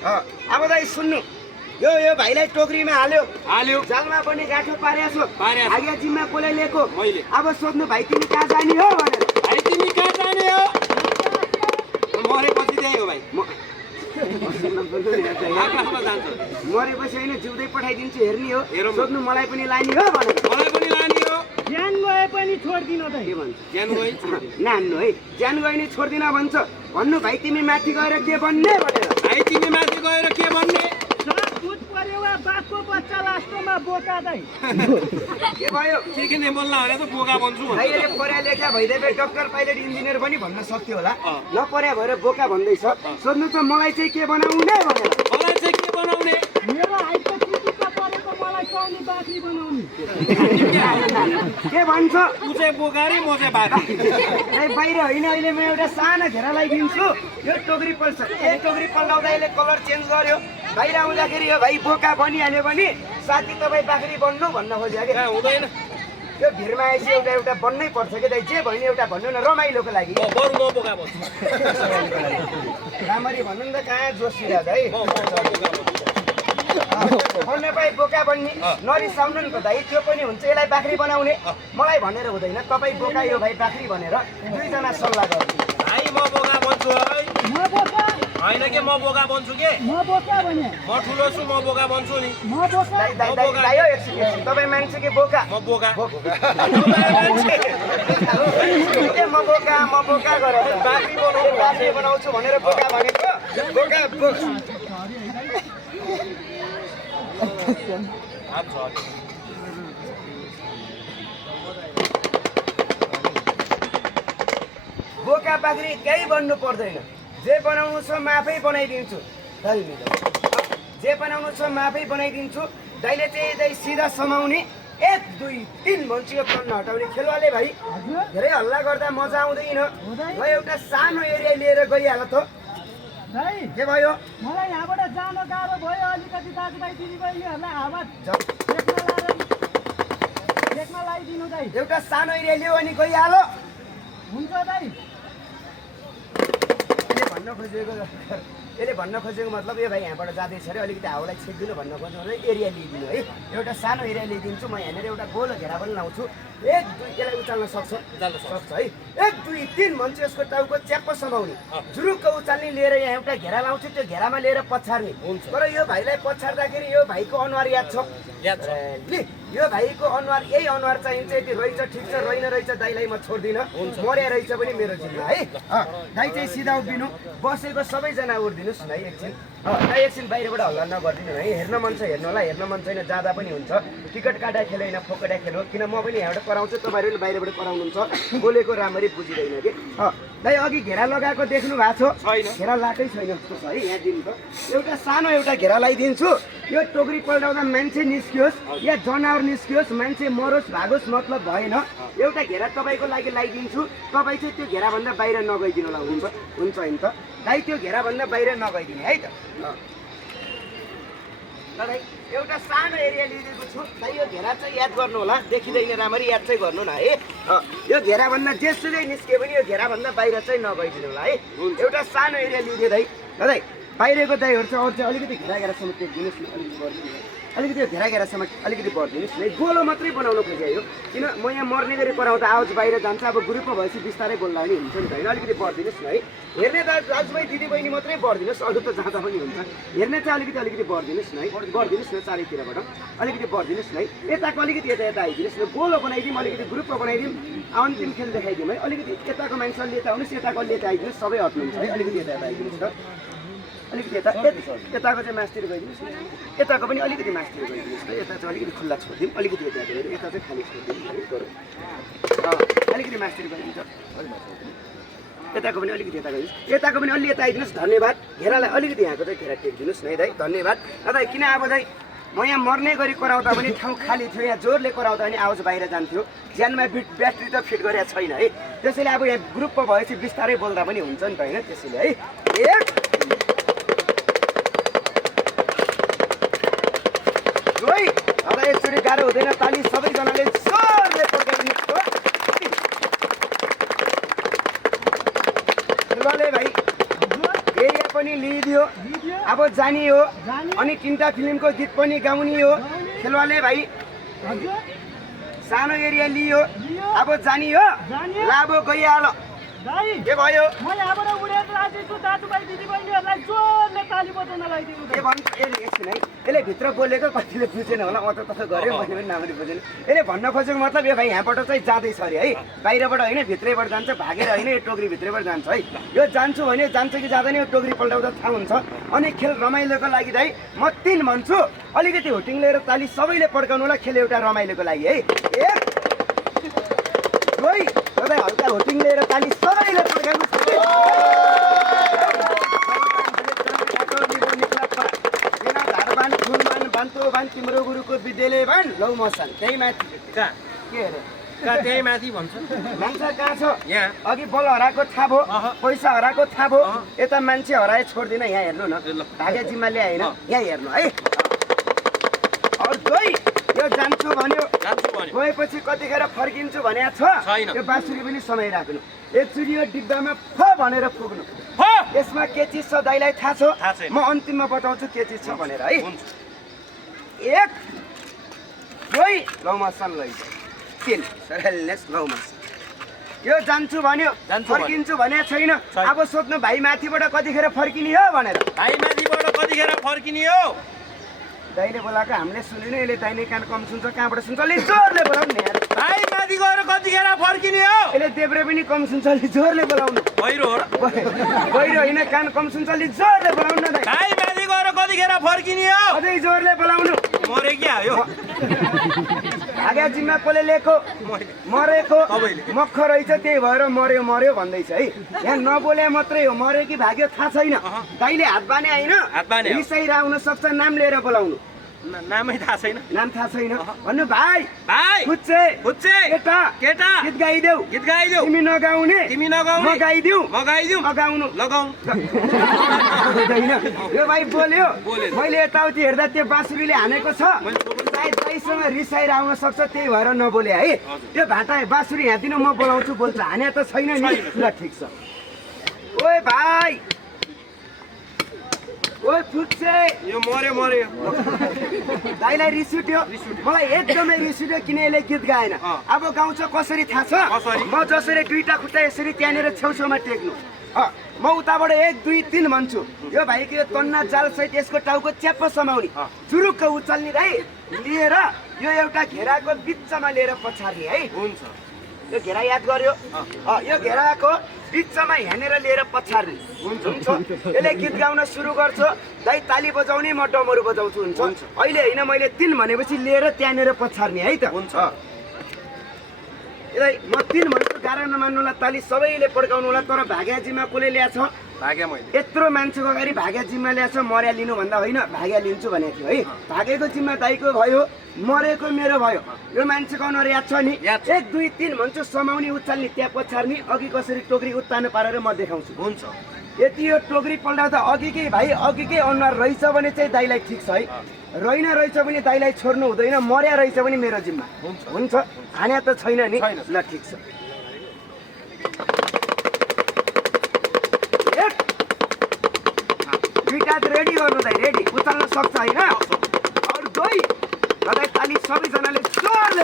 अब दाइ सुन्नु यो भाइलाई टोकरीमा हाल्यो जालमा पनि गाँठो पारेको आगे जिम्मा कसले लिएको मैले अब सोध्नु भाइ तिमी कहाँ जाने हो भनेर भाइ तिमी कहाँ जाने हो मरेपछि त्यही हो भाइ आकाशमा जान्छ मरेपछि होइन जिउँदै पठाइदिन्छु हेर्ने हो सोध्नु मलाई पनि लाने हो भनेर मलाई पनि लाने हो ज्यान गए पनि छोड्दिनु त के भन्छ ज्यान गयो नान्नु है ज्यान गयो नि छोड्दिन भन्छ भन्नु भाइ तिमी माथि गएर के बन्ने भनेर भाइ तिमी माथि गएर के भन्ने दुध पर्यो वा बाघको बच्चा लास्टोमा बोका दाइ के भयो के नै बोल्न भने त बोका बन्छु भाइ अहिले पढ्या लेख्या भइदिए डक्टर पाइलट इन्जिनियर पनि भन्न सक्थ्यो होला नपढ्या भएर बोका भन्दैछ सोध्नु त मलाई चाहिँ के बनाउने भनेर मलाई चाहिँ के बनाउने मेरो हाइटको चिटिक्क परेको मलाई पाउने बाख्री बनाउने के भन्छ ऊ चाहिँ बोका रे म चाहिँ बाख्री बाहिर होइन अहिले म एउटा सानो घेरा लगाइदिन्छु यो टोकरी पल्छ एक टोकरी पल्टाउँदा यसले कलर चेन्ज गर्यो बाहिर आउँदाखेरि यो भाइ बोका बनिहाल्यो भने साथी तपाईँ बाख्री बन्नु भन्न खोज्यो कि हुँदैन यो भिरमा आएपछि एउटा बन्नै पर्छ कि दाइ जे भयो नि एउटा भन्नु न रमाइलोको लागि बरु म बोका बन्छु राम्ररी भन्नु नि त कहाँ जोसिरहेको है बन्न पाए बोका बन्ने नरिसाउनु नि त दाइ त्यो पनि हुन्छ यसलाई बाख्री बनाउने मलाई भनेर हुँदैन तपाईँ बोका यो भाइ बाख्री भनेर दुईजना सल्लाह गर्नु भाइ म बोका बन्छु है म बोका होइन के म बोका बन्छु के म बोका भने म ठुलो छु म बोका बन्छु नि म बोका दाइ हो एकछिन तपाईँ मान्छे के बोका म बोका म बोका गरेर बाख्री बनाउँछु भनेर बोका भनेको बोका बोका बाख्री केही बन्नु पर्दैन जे बनाउनु छ म आफै बनाइदिन्छु जे बनाउनु छ म आफै बनाइदिन्छु दाइले चाहिँ दाइ सिधा समाउने 1 2 3 भन्छु यो पन्न हटाउने खेलवाले भाइ धेरै हल्ला गर्दा मजा आउँदैन ल एउटा सानो एरिया लिएर गइहाल त दाइ के भयो मलाई यहाँबाट जान गाह्रो भयो अलिकति दाजुभाइ दिदीबहिनीहरूलाई हावा देख्न लगाइदिनु दाइ एउटा सानो एरिया लियो अनि गइहाल हुन्छ दाइ भन्न खोजेको यसले भन्न खोजेको मतलब यो भाइ यहाँबाट जाँदैछ अरे अलिकति हावालाई छेकिदिनु भन्न खोजेको मतलब एरिया लिइदिनु है एउटा सानो एरिया लिइदिन्छु म यहाँनिर एउटा गोलो घेरा पनि लाउँछु 1 2 यसलाई उचाल्न सक्छ है 1 2 3 भन्छ यसको टाउको च्याप्प समाउने जुरुक्क उचाल्ने लिएर यहाँ एउटा घेरा लाउँछु त्यो घेरामा लिएर पछार्ने तर यो भाइलाई पछार्दाखेरि यो भाइको अनुहार याद छ यो भाइको अनुहार यही अनुहार चाहिन्छ यदि रहेछ ठिक छ रहेन रहेछ दाइलाई म छोड्दिनँ मर्या रहेछ पनि मेरो जिम्मा है दाइ चाहिँ सिधा उभिनु बसेको सबैजना उठिदिनुहोस् न है एकछिन दाइ एकछिन बाहिरबाट हल्ला नगरिदिनु है हेर्न मन छ हेर्नु होला हेर्न मन छैन जाँदा पनि हुन्छ टिकट काटा खेल होइन फोकटा खेल हो किन म पनि यहाँबाट कराउँछु तपाईँहरूले बाहिरबाट कराउनुहुन्छ बोलेको राम्ररी बुझिँदैन कि दाइ अघि घेरा लगाएको देख्नु भएको छ घेरा लाटै छैन जस्तो छ है यहाँ दिनु त एउटा सानो एउटा घेरा लगाइदिन्छु यो टोकरी पल्टाउँदा मान्छे निस्कियोस् या जनावर निस्कियोस् मान्छे मरोस् भागोस् मतलब भएन एउटा घेरा तपाईँको लागि लगाइदिन्छु तपाईँ चाहिँ त्यो घेराभन्दा बाहिर नगइदिनु होला हुन्छ नि त दाइ त्यो घेराभन्दा बाहिर नगइदिने है त दाइ एउटा सानो एरिया लिइदिएको छु दाइ यो घेरा चाहिँ याद गर्नु होला देखिँदैन राम्ररी याद चाहिँ गर्नु न है यो घेराभन्दा जेसुकै निस्क्यो भने यो घेराभन्दा बाहिर चाहिँ नगइदिनु होला है एउटा सानो एरिया लिइदिए दाइ दाइ बाहिरको दाइहरू चाहिँ अरू चाहिँ अलिकति घेरासम्म टेक्दिनुहोस् न अलिकति यो घेरासम्म अलिकति बढिदिनुहोस् न गोलो मात्रै बनाउनु खोजेँ यो किन म यहाँ मर्ने गरी कराउँदा आवाज बाहिर जान्छ अब ग्रुपमा भएपछि बिस्तारै बोल्दा पनि हुन्छ नि त होइन अलिकति बढिदिनुहोस् न है हेर्ने दाजुभाइ दिदीबहिनी मात्रै बढिदिनुहोस् अरू त जाँदा पनि हुन्छ हेर्ने चाहिँ अलिकति बढिदिनुहोस् न है बढिदिनुहोस् न चारैतिरबाट अलिकति बढिदिनुहोस् न है यताको अलिकति यता आइदिनुहोस् न गोलो बनाइदिउँ अलिकति ग्रुपमा बनाइदिउँ अन्तिम खेल देखाइदिउँ है अलिकति यताको मान्छेले यता आउनुहोस् यताको यता आइदिनुहोस् सबै हट्नुहुन्छ है अलिकति यता आइदिनुहोस् त अलिकति यताको चाहिँ मासतिर गइदिनुहोस् न यताको पनि अलिकति मासतिर गइदिनुहोस् न यता चाहिँ अलिकति खुल्ला छोडिदिउँ अलिकति यता चाहिँ खाली छोडिदिउँ अलिकति मासतिर गइदिन्छ यताको पनि अलिकति यता गइदिनुहोस् यताको पनि अलि यता आइदिनुहोस् धन्यवाद घेरालाई अलिकति यहाँको चाहिँ घेरा टेक्दिनुहोस् न है दाइ धन्यवाद दाइ किन अब दाइ म यहाँ मर्ने गरी कराउँदा पनि ठाउँ खाली थियो यहाँ जोरले कराउँदा पनि आवाज बाहिर जान्थ्यो ज्यानमा ब्याट्री त फिट गरेको छैन है त्यसैले अब यहाँ ग्रुपमा भएपछि बिस्तारै बोल्दा पनि हुन्छ नि त होइन त्यसैले है अब एकचोटि गाह्रो हुँदैन ताली सबैजनाले जोरले पड्काइदिनु भाइ एरिया पनि लिइदियो अब जाने हो अनि 3टा फिल्मको गीत पनि गाउने हो खेलवाले भाइ सानो एरिया लियो अब जाने हो लाभो गइहाल के भयो म यहाँबाट उडेर राजेछु दाजुभाइ दिदीबहिनीहरूलाई जोरले ताली बजाउन लगाइदिनु के भन्छ एकछिन है यसले भित्र बोलेको कतिले बुझेन होला म त तसो गरेँ मैले पनि राम्ररी बुझेन यसले भन्न खोजेको मतलब यो भाइ यहाँबाट चाहिँ जाँदैछ अरे है बाहिरबाट होइन भित्रैबाट जान्छ भागेर होइन यो टोकरी भित्रैबाट जान्छ है यो जान्छु भने जान्छ कि जाँदैन यो टोकरी पल्टाउँदा थाहा हुन्छ अनि खेल रमाइलोको लागि दाइ म 3 भन्छु अलिकति हुटिङ लिएर ताली सबैले पड्काउनु होला खेल एउटा रमाइलोको लागि है तपाईँ हल्का होटिङ लिएर ताली सबैले पड्काउनु तिम्रो गुरुको विद्यालय भन् लौ मसन त्यही माथि के अरे त्यही माथि भन्छ मान्छे कहाँ छ यहाँ अघि बल हराएको थाहा भयो पैसा हराएको थाहा भयो यता मान्छे हराए छोड्दिन यहाँ हेर्नु न भाग्य जिम्मा ल्याएन यहाँ हेर्नु है यो जान्छु भन्यो गएपछि कतिखेर फर्किन्छु भनेको छ यो बाँसुरी पनि समय राख्नु एकचोटि यो डिब्बामा फ भनेर पुग्नु यसमा के चिज छ दाइलाई थाहा छ म अन्तिममा बताउँछु के चिज छ भनेर है 1 2 लौमसन लैजाऊ 3 सरलनेस लौमसन यो जान्छु भन्यो फर्किन्छु भने छैन अब सोध्नु भाइ माथिबाट कतिखेर फर्किने हो भनेर भाइ माथिबाट कतिखेर फर्किने हो दाइले बोलाएको हामीले सुनिनु यसले दाइने कान कम सुन्छ कहाँबाट सुन्छ अलि जोरले बोलाउनु यार भाइ माथि गएर कतिखेर फर्किने हो यसले देब्रे पनि कम सुन्छ अलि जोरले बोलाउनु गहिरो हो गहिरो होइन कान कम सुन्छ अलि जोरले बोलाउनु न दाइ भाइ माथि गएर कतिखेर फर्किने हो अझै जोरले बोलाउनु मरे के आयो आगे जिम्मा कसले लिएको मरेको मख रहेछ त्यही भएर मर्यो मर्यो भन्दैछ है यहाँ नबोले मात्रै हो मर्यो कि भाग्यो थाहा छैन दाइले हात बाने होइन रिसाइरा हुन सक्छ नाम लिएर बोलाउनु नामै थाहा छैन नाम थाहा छैन भन्नु भाइ फुच्चे केटा गीत गाइदेऊ तिमी नगाउने म गाइदेऊ लगाउनु यो भाइ बोल्यो मैले यताउति हेर्दा त्यो बाँसुरीले हानेको छ सायद दाइसँग रिसाएर आउन सक्छ त्यही भएर नबोले है त्यो भाटा बाँसुरी हातिनु म बोलाउँछु बोल्छ हाने त छैन नि ल ठिक छ ओए भाइ ओए फुक्से यो मर्यो दाइलाई रिस उठ्यो मलाई एकदमै रिस उठ्यो किन यसले गीत गाएन अब गाउँछ कसरी थाहा छ म जसरी दुईटा खुट्टा यसरी त्यहाँनिर छेउछेउमा टेक्नु म उताबाट 1 2 3 भन्छु यो भाइको यो तन्ना जाल सहित यसको टाउको च्याप्प समाउने चुरुक्क उचाल्ने है लिएर यो एउटा घेराको बिचमा लिएर पछार्ने है हुन्छ यो घेरा याद गर्यो यो घेराको बिचमा हेनेर लिएर पछार्ने हुन्छ यसले गीत गाउन सुरु गर्छ दाइ ताली बजाउने म डमरू बजाउँछु हुन्छ अहिले होइन मैले 3 भनेपछि लिएर त्यहाँनिर पछार्ने है त हुन्छ यसलाई म 3 भनेको गाह्रो नमान्नुला ताली सबैले पड्काउनु होला तर भाग्या जिम्मा कसले ल्याछ भाग्या मैले यत्रो मान्छेको अगाडि भाग्या जिम्मा ल्याछ मर्या लिनु भन्दा होइन भाग्या लिन्छु भनेको थियो है भागेको जिम्मा दाइको भयो मरेको मेरो भयो यो मान्छेको अनुहार याद छ नि 1 2 3 भन्छु समाउने उचाल्ने त्यहाँ पछार्ने अघि कसरी टोकरी उत्तानो पारेर म देखाउँछु हुन्छ यति यो टोकरी पल्टाउँदा अघिकै भाइ अघिकै अनुहार रहेछ भने चाहिँ दाइलाई ठिक छ है रहेन रहेछ भने दाइलाई छोड्नु हुँदैन मर्या रहेछ भने मेरो जिम्मा हुन्छ हान्या त छैन नि ल ठिक छ दुईटा रेडी गर्नु दाइ रेडी उचाल्न सक्छ होइन अरू दुई दाइ ताली सबैजनाले जोडले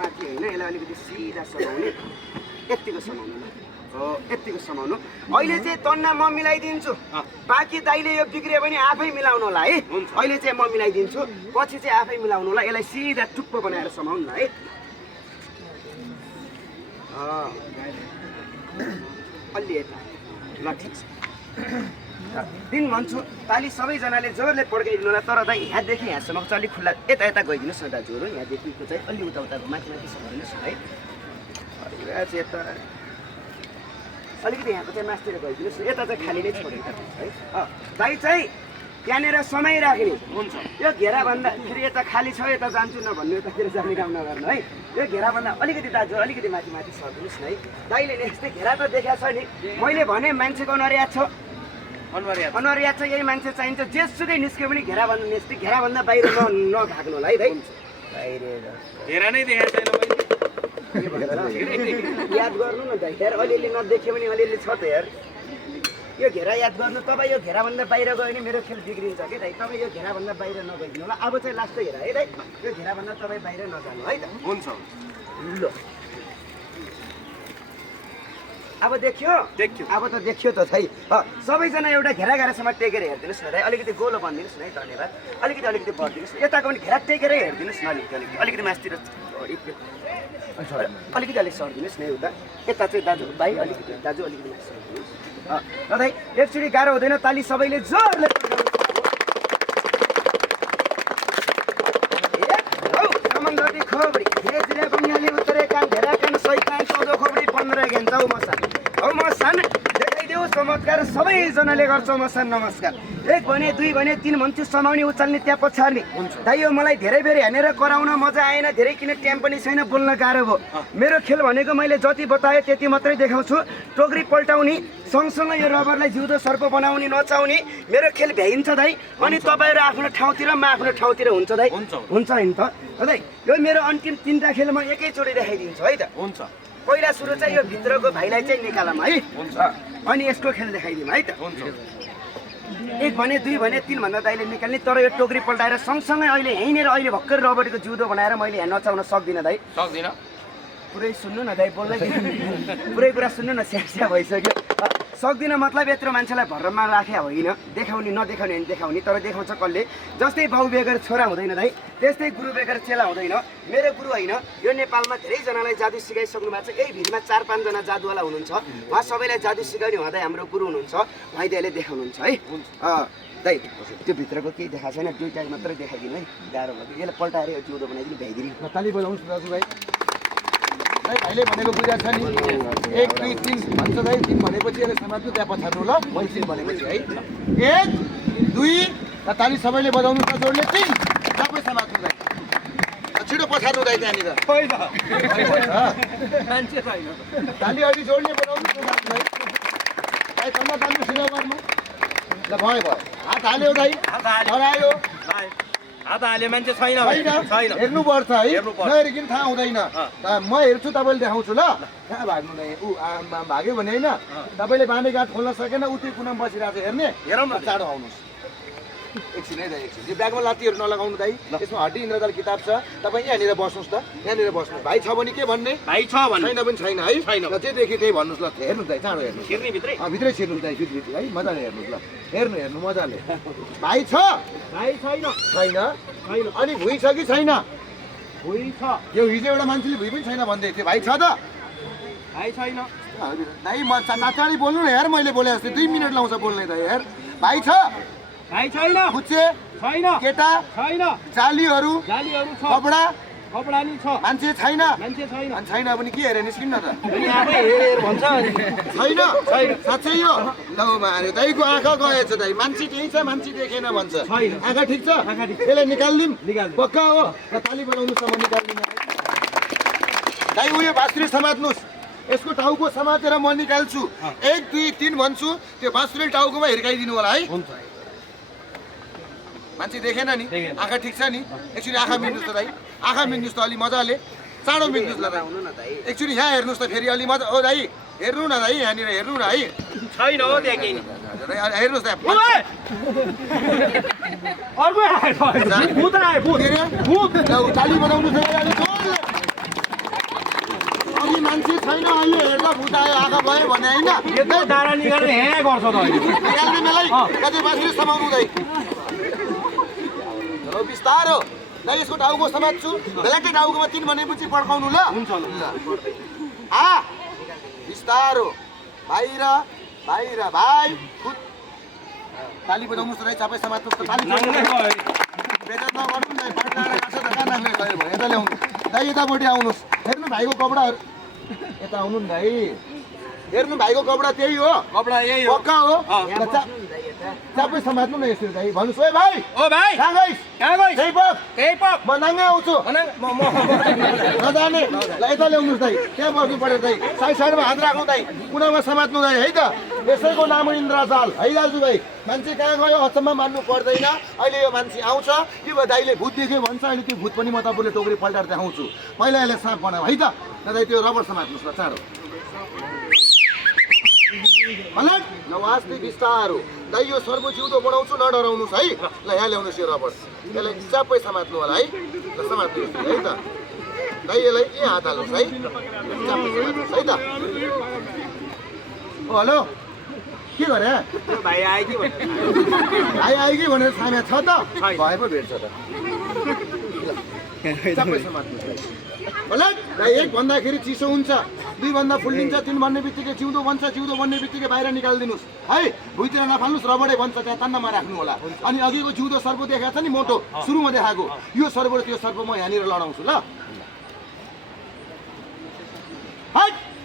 माथि होइन यसलाई अलिकति सिधा समाउने यत्तिको समाउनु अहिले चाहिँ तन्ना म मिलाइदिन्छु बाँकी दाइले यो बिग्रियो भने आफै मिलाउनु होला है अहिले चाहिँ म मिलाइदिन्छु पछि चाहिँ आफै मिलाउनु होला यसलाई सिधा टुप्पो बनाएर समाउनु ल है अलि यता ल ठिक छ 3 भन्छु ताली सबैजनाले जोरले पड्काइदिनु होला तर दाइ यहाँदेखि यहाँसम्म चाहिँ अलिक खुल्ला यता यता गइदिनुहोस् न दाजुहरू यहाँदेखिको चाहिँ अलि उता उताको माथि समाइदिनुहोस् न है यता अलिकति यहाँको चाहिँ मास्तिर गइदिनुहोस् न यता चाहिँ खाली नै छोडेको है दाइ चाहिँ त्यहाँनिर समय राख्ने हुन्छ यो घेरा भन्दा फेरि यता खाली छ यता जान्छु न भन्नु यतातिर जाने काम नगर्नु है यो घेरा भन्दा अलिकति दाजु अलिकति माथि माथि सर्दिनुहोस् न है दाइले यस्तै घेरा त देखाएको छ नि मैले भने मान्छेको अनुहार याद छ अनुहार याद छ यही मान्छे चाहिन्छ जेसुकै निस्क्यो भने घेरा भन्दा निस्क्यो घेरा भन्दा बाहिर नभाग्नु होला है दाइ हेरा नै देखाएको छैन याद गर्नु न दाइ यार अलिअलि नदेख्यो भने अलिअलि छ त यार यो घेरा याद गर्नु तपाईँ यो घेराभन्दा बाहिर गयो भने मेरो खेल बिग्रिन्छ कि दाइ तपाईँ यो घेराभन्दा बाहिर नगइदिनु होला अब चाहिँ लास्ट घेरा है दाइ यो घेराभन्दा तपाईँ बाहिर नजानु है त हुन्छ ल अब देखियो अब त देखियो त है सबैजना एउटा घेरा घेरासम्म टेकेर हेरिदिनुहोस् न दाइ अलिकति गोलो भनिदिनुहोस् न है धन्यवाद अलिकति बढिदिनुहोस् न यताको पनि घेरा टेकेरै हेरिदिनुहोस् न अलिकति मासतिर अलिकति अलिक सर्दिनुहोस् न उता यता चाहिँ दाजु भाइ अलिकति दाजु अलिकति मासु सर्दिनुहोस् र दाइ एकचोटि गाह्रो हुँदैन ताली सबैले जोरले समन्दरी खोबडी खेजरे बुनियाली उत्तरे कान घेरा कान सही कान 14 खोबडी 15 गेन जाऊ मसान हौ मसान देखाइदेऊ चमत्कार सबैजनाले गर्छ मसान नमस्कार 1 भने 2 भने 3 भन्छु समाउने उचाल्ने त्यहाँ पछार्ने दाइ यो मलाई धेरै बेर हेरेर कराउन मजा आएन धेरै किन टाइम पनि छैन बोल्न गाह्रो भयो मेरो खेल भनेको मैले जति बताएँ त्यति मात्रै देखाउँछु टोकरी पल्टाउने सँगसँगै यो रबरलाई जिउँदो सर्प बनाउने नचाउने मेरो खेल भ्याइन्छ दाइ अनि तपाईँहरू आफ्नो ठाउँतिर म आफ्नो ठाउँतिर हुन्छ दाइ हुन्छ नि त दाइ यो मेरो अन्तिम 3टा खेल म एकैचोटि देखाइदिन्छु है त हुन्छ पहिला सुरु चाहिँ यो भित्रको भाइलाई चाहिँ निकालौँ है अनि यसको खेल देखाइदिउँ है त 1 भने 2 भने 3 भन्दा दाइले निकाल्ने तर यो टोकरी पल्टाएर सँगसँगै अहिले यहीँनिर अहिले भर्खर रबरको जिउँदो बनाएर मैले यहाँ नचाउन सक्दिनँ दाइ सक्दिनँ पुरै सुन्नु न दाइ बोल्दै पुरै कुरा सुन्नु न स्यास्या भइसक्यो सक्दिनँ मतलब यत्रो मान्छेलाई भरमा राखे होइन देखाउने नदेखाउने भने देखाउने तर देखाउँछ कसले जस्तै बाउ बेगर छोरा हुँदैन दाइ त्यस्तै गुरु बेगर चेला हुँदैन मेरो गुरु होइन यो नेपालमा धेरैजनालाई जादु सिकाइसक्नु भएको छ यही भिडमा 4-5 जना जादुवाला हुनुहुन्छ उहाँ सबैलाई जादु सिकाउने उहाँ दाइ हाम्रो गुरु हुनुहुन्छ उहाँ दाइले देखाउनुहुन्छ है दाइ त्यो भित्रको केही देखाएको छैन 2टा मात्रै देखाइदिनु है गाह्रो भयो यसलाई पल्टाएर यो जिउँदो बनाइदिनु भ्याइदिनु ताली बजाउनुहोस् दाजु भाइ भाइले भनेको बुझाएको छ नि 1 2 3 भन्छ दाइ 3 भनेपछि यसले समात्नु त्यहाँ पछार्नु ल मैले 3 भनेपछि है 1 2 र ताली सबैले बजाउनु छ जोडले 3 सबै समात्नु दाइ छिटो पछार्नु दाइ त्यहाँनिर मान्छे छैन ताली अलि जोडले बजाउनु दाइ दाइ तन्ना ताल्नु सिधा गर्नु ल भयो हात हाल्यो दाइ हरायो हात हाल्यो मान्छे छैन छैन हेर्नुपर्छ है नहेरिकन थाहा हुँदैन म हेर्छु तपाईँले देखाउँछु ल कहाँ भाग्नु नै ऊ भाग्यो भने होइन तपाईँले बाँडेघाट खोल्न सकेन उति कुनामा बसिरहेको छ हेर्ने हेरौँ न चाँडो आउनुहोस् एकछिन है दाइ एकछिन यो ब्यागमा लात्तीहरू नलगाउनु दाइ यसमा हड्डी इन्द्रजाल किताब छ तपाईँ यहाँनिर बस्नुहोस् त यहाँनिर बस्नुहोस् भाइ छ भने के भन्ने भाइ छ भने छैन पनि छैन है छैन। ल त्यही त्यही भन्नुहोस् ल हेर्नुहोस् दाइ चाँडो हेर्नुहोस् छिर्ने भित्रै भित्रै छिर्नुहोस् दाइ भित्र है मजाले हेर्नुहोस् ल हेर्नु मजाले भाइ छ भाइ छैन छैन अनि भुइँ छ कि छैन भुइँ छ यो हिजो एउटा मान्छेले भुइँ पनि छैन भन्दै थियो भाइ छ त भाइ छैन दाइ म चाँडी बोल्नु न यार मैले बोले जस्तै 2 मिनट लाउँछ बोल्ने त यार भाइ छ भाइ छैन खुच्चे छैन केटा छैन जालीहरू जालीहरू छ कपडा कपडा नि छ मान्छे छैन मान्छे छैन अनि छैन भने के हेरे निस्किन्न त अनि आफै हेर भन्छ छैन साँच्चै यो लौ मार्यो दाइको आँखा गएछ दाइ मान्छे त्यही छ मान्छे देखेन भन्छ आँखा ठिक छ यसलाई निकाल्दिम पक्का हो र ताली बनाउनुहोस् न म निकाल्दिनँ दाइ उयो बाँसुरी समात्नुहोस् यसको टाउको समातेर म निकाल्छु 1 2 3 भन्छु त्यो बाँसुरी टाउकोमा हिर्काइदिनु होला है मान्छे देखेन नि आँखा ठिक छ नि एकचोटि आँखा मिन्नुहोस् त दाइ आँखा मिन्नुहोस् त अलि मजाले चाँडो मिन्नुहोस् ल दाइ एकचोटि यहाँ हेर्नुहोस् त फेरि अलि मजा ओ दाइ हेर्नु न दाइ यहाँनिर हेर्नु न है छैन हो त्यहाँ केही हेर्नुहोस् त अर्को आयो भूत आयो भूत ताली बनाउनु छ अघि मान्छे छैन अहिले हेर्दा भूत आयो आँखा भयो भने होइन यत्रो डाँडा निकालेर हे गर्छ त अहिले निकाल्ने बेलै कतै बाँसुरी समाउनु दाइ बिस्तारो दाइ यसको टाउको समात्छु बेलाकै टाउकोमा 3 भनेपछि पड्काउनु ल हुन्छ ल बिस्तारो बाहिर बाहिर भाइ ताली बजाउनुहोस् त दाइ चापै समात्नुहोस् त ताली बेजार नगर्नु नि पार्टनर काट्छ त कहाँ नाग्ने गयो भने यता ल्याउनु दाइ यतापट्टि आउनुहोस् हेर्नु भाइको कपडाहरू यता आउनु नि दाइ हेर्नु भाइको कपडा त्यही हो कपडा यही हो पक्का हो चापै समात्नु न यसरी दाइ भन्नुहोस् ओए भाइ ओ भाइ कहाँ गइस् त्यही पक म नाङ्गै आउँछु नजाने ल यता ल्याउनुहोस् दाइ त्यहाँ बस्नु पऱ्यो दाइ साइडमा हात राख्नु दाइ कुनामा समात्नु दाइ है त यसैको नाम इन्द्रजाल है दाजुभाइ मान्छे कहाँ गयो अचम्म मान्नु पर्दैन अहिले यो मान्छे आउँछ के भयो दाइले भूत देख्यो भन्छ अहिले त्यो भूत पनि म तपाईँले टोकरी पल्टाएर देखाउँछु पहिला यसले साँप बनाऊ है त दाइ त्यो रबर समात्नुहोस् ल चाँडो अलग नवास्ते बिस्तारो दाइ यो सर्वो जिउँदो बढाउँछु नडराउनुहोस् है ल यहाँ ल्याउनुहोस् यो रबर यसलाई चापै समात्नु होला है ल समात्नुहोस् है त दाइ यसलाई यहाँ हात हाल्नुहोस् है चापै समात्नुहोस् है त हेलो के गरे भाइ आयो कि आयो कि भनेर साम्या छ त भए पो भेट्छ त चापै समात्नुहोस् होला दाइ 1 भन्दाखेरि चिसो हुन्छ 2 भन्दा फुल्लिन्छ 3 भन्ने बित्तिकै जिउँदो बन्छ जिउँदो बन्ने बित्तिकै बाहिर निकालिदिनुहोस् है भुइँतिर नफाल्नुहोस् रबडै बन्छ त्यहाँ तन्नमा राख्नु होला अनि अघिको जिउँदो सर्प देखाएको छ नि मोटो सुरुमा देखाएको यो सर्प र त्यो सर्प म यहाँनिर लडाउँछु ल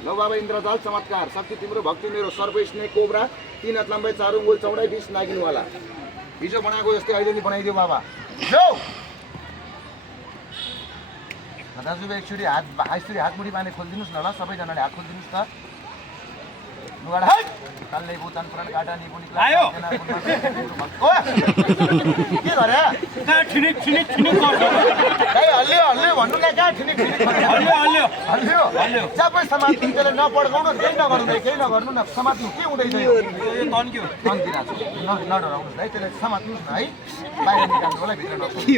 ल बाबा इन्द्रजाल चमत्कार शक्ति तिम्रो भक्ति मेरो सर्प स्नेक कोब्रा 3 हात लम्बाइ 4 अङ्गुल चौडाइ 20 नागिनु होला हिजो बनाएको जस्तै अहिले नि बनाइदियो बाबा जाऊ दाजुभाइ एकचोटि यसरी हातमुडी बाँधे खोलिदिनुहोस् न ल सबैजनाले हात खोलिदिनुहोस् त लुगाडा काल्लै भुतान पुराण काटा निपु निक्ला आयो के गरे कहाँ ठिनिक ठिनिक ठिनिक गर्छ दाइ हल्लियो भन्नु न कहाँ ठिनिक ठिनिक हल्लियो सबै समात्नु त्यसले नपड्काउनु केही नगर्नु न समात्नु के हुँदैछ यो तन्क्यो तन्किरहेको छ नडराउनुहोस् है त्यसलाई समात्नुहोस् न है बाहिर निकाल्नु होला भित्र नपुग्नु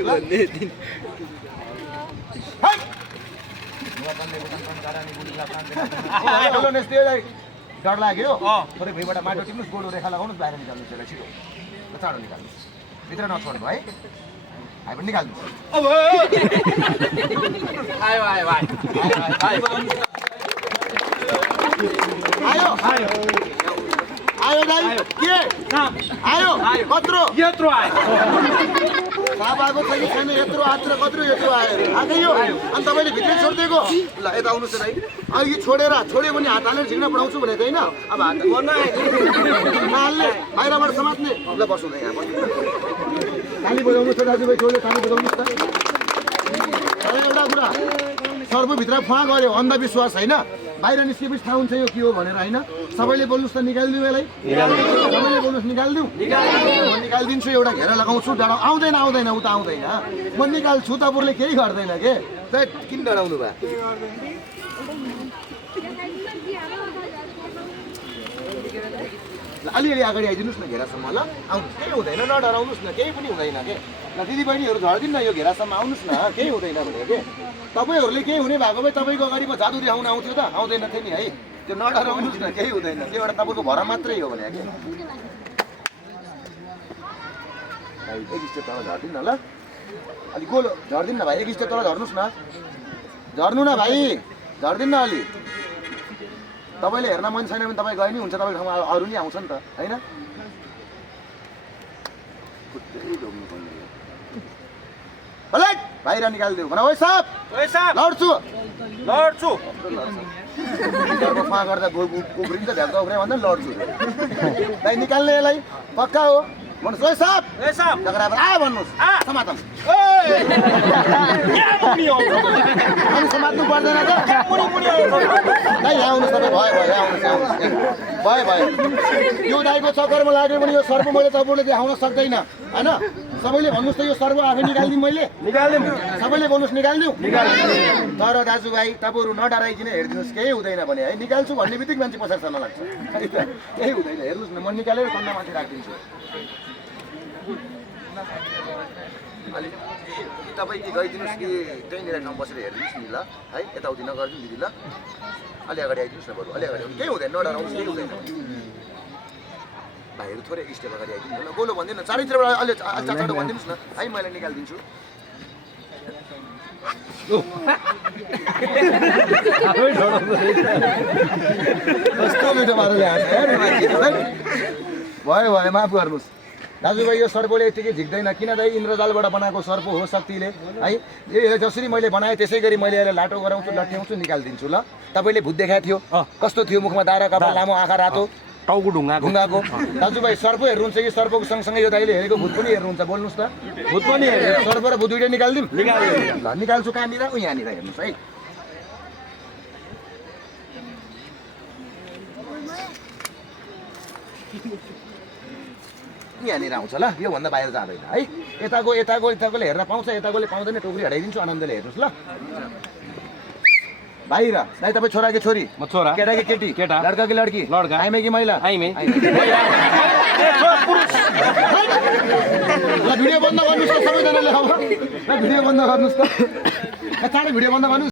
डर लाग्यो थोरै भुइँबाट माटो टिप्नुहोस् गोलो रेखा लगाउनुहोस् बाहिर निकाल्नुहोस् यसलाई छिटो चाँडो निकाल्नुहोस् भित्र नछोड्नु है भाइ पनि निकाल्नुहोस् आयो दाइ के आयो कत्रो यत्रो आयो साप आएको छ कि छैन यत्रो आत्रो कत्रो यत्रो आयो आएकै यो अनि तपाईँले भित्रै छोडिदिएको ल यता आउनुहोस् दाइ अघि छोड्यो भने हात हालेर झिक्न पढाउँछु भनेको होइन अब हात नहाल्ने बाहिरबाट समात्ने ल बस्नु त यहाँ ताली बजाउनुहोस् त दाजुभाइ छोड्यो ताली बजाउनुहोस् त एउटा कुरा सर्पभित्र फुवा गऱ्यो अन्धविश्वास होइन बाहिर निस्केपछि थाहा हुन्छ यो के हो भनेर होइन सबैले बोल्नुहोस् त निकालिदिउँ यसलाई सबैले बोल्नुहोस् निकालिदिउँ म निकालिदिन्छु एउटा घेरा लगाउँछु डाँडा आउँदैन आउँदैन उता आउँदैन म निकाल्छु तपाईँहरूले केही गर्दैन के किन डराउनु भयो अलिअलि अगाडि आइदिनुहोस् न घेरासम्म ल आउनुहोस् केही हुँदैन नडराउनुहोस् न केही पनि हुँदैन के ल दिदीबहिनीहरू झर्दिन् न यो घेरासम्म आउनुहोस् न केही हुँदैन भनेको के तपाईँहरूले केही हुने भएको भए तपाईँको अगाडि म जादु देखाउन आउँथ्यो त आउँदैन थियो नि है त्यो नडराउनुहोस् न केही हुँदैन त्यो एउटा तपाईँको भर मात्रै हो भने के भाइ एक स्टेप तल झर्दिन् न ल अलिक गोलो झर्दिन् न भाइ एक स्टेप तल झर्नुहोस् न झर्नु न भाइ झर्दिन् न अलि तपाईँले हेर्न मन छैन भने तपाईँ गए नि हुन्छ तपाईँको ठाउँमा अरू नि आउँछ नि त होइन बाहिर निकालिदिउ भन ओइ साहब लड्छु फा गर्दा उफ्रिन्छ भ्याक्दा उफ्रे भन्दा लड्छु भाइ निकाल्ने यसलाई पक्का हो भन्नुहोस् ओइ साहब झगडा आयो भन्नुहोस् समातम अनि समात्नु पर्दैन त दाइ यहाँ आउनुहोस् तपाईँ भयो भयो यो दाइको चक्करमा लाग्यो भने यो सर्प मैले तपाईँले देखाउन सक्दैन होइन सबैले भन्नुहोस् त यो सर्प आफै निकालिदिउँ मैले सबैले भन्नुहोस् निकालिदिउँ तर दाजुभाइ तपाईँहरू नडराइकन हेरिदिनुहोस् केही हुँदैन भने है निकाल्छु भन्ने बित्तिकै मान्छे पछाडि सर्न लाग्छ केही हुँदैन हेर्नुहोस् न म निकालेर ठन्डा माथि राखिदिन्छु अलिक तपाईँ कि गइदिनुहोस् कि त्यहीँनिर ठाउँ बसेर हेरिदिनुहोस् नि ल है यताउति नगरिदिनु दिदी ल अलि अगाडि आइदिनुहोस् न बरु अलि अगाडि केही हुँदैन नडराउनुहोस् केही हुँदैन भाइहरू थोरै स्टेप अगाडि आइदिनु ल गोलो भनिदिनु न चारैतिरबाट अलि चाँडो भनिदिनुहोस् न है मैले निकालिदिन्छु कस्तो मिठो पाराले भयो भयो माफ गर्नुहोस् दाजुभाइ यो सर्पले यतिकै झिक्दैन किन दाइ इन्द्रजालबाट बनाएको सर्प हो शक्तिले है यो जसरी मैले बनाएँ त्यसै गरी मैले यसलाई लाटो गराउँछु लट्ठ्याउँछु निकालिदिन्छु ल तपाईँले भूत देखाएको थियो कस्तो थियो मुखमा दारा कपाल लामो आँखा रातो टाउको ढुङ्गाको दाजुभाइ सर्प हेर्नुहुन्छ कि सर्पको सँगसँगै यो दाइले हेरेको भूत पनि हेर्नुहुन्छ बोल्नुहोस् त भूत पनि हेर्नु सर्प र भूत दुइटै निकालिदिउँ ल निकाल्छु कहाँनिर यहाँनिर हेर्नुहोस् है यहाँनिर आउँछ ल योभन्दा बाहिर जाँदैन है यताकोले हेर्न पाउँछ यताकोले पाउँदैन टोकरी हटाइदिन्छु आनन्दले हेर्नुहोस् ल बाहिर दाइ तपाईँ छोरा कि छोरी म छोरा केटा कि केटी केटा लड्का कि लड्की लड्का आइमे कि महिला आइमे ल भिडियो बन्द गर्नुहोस् त सबैजनाले अब ल भिडियो बन्द गर्नुहोस् त चाँडै भिडियो बन्द गर्नुहोस्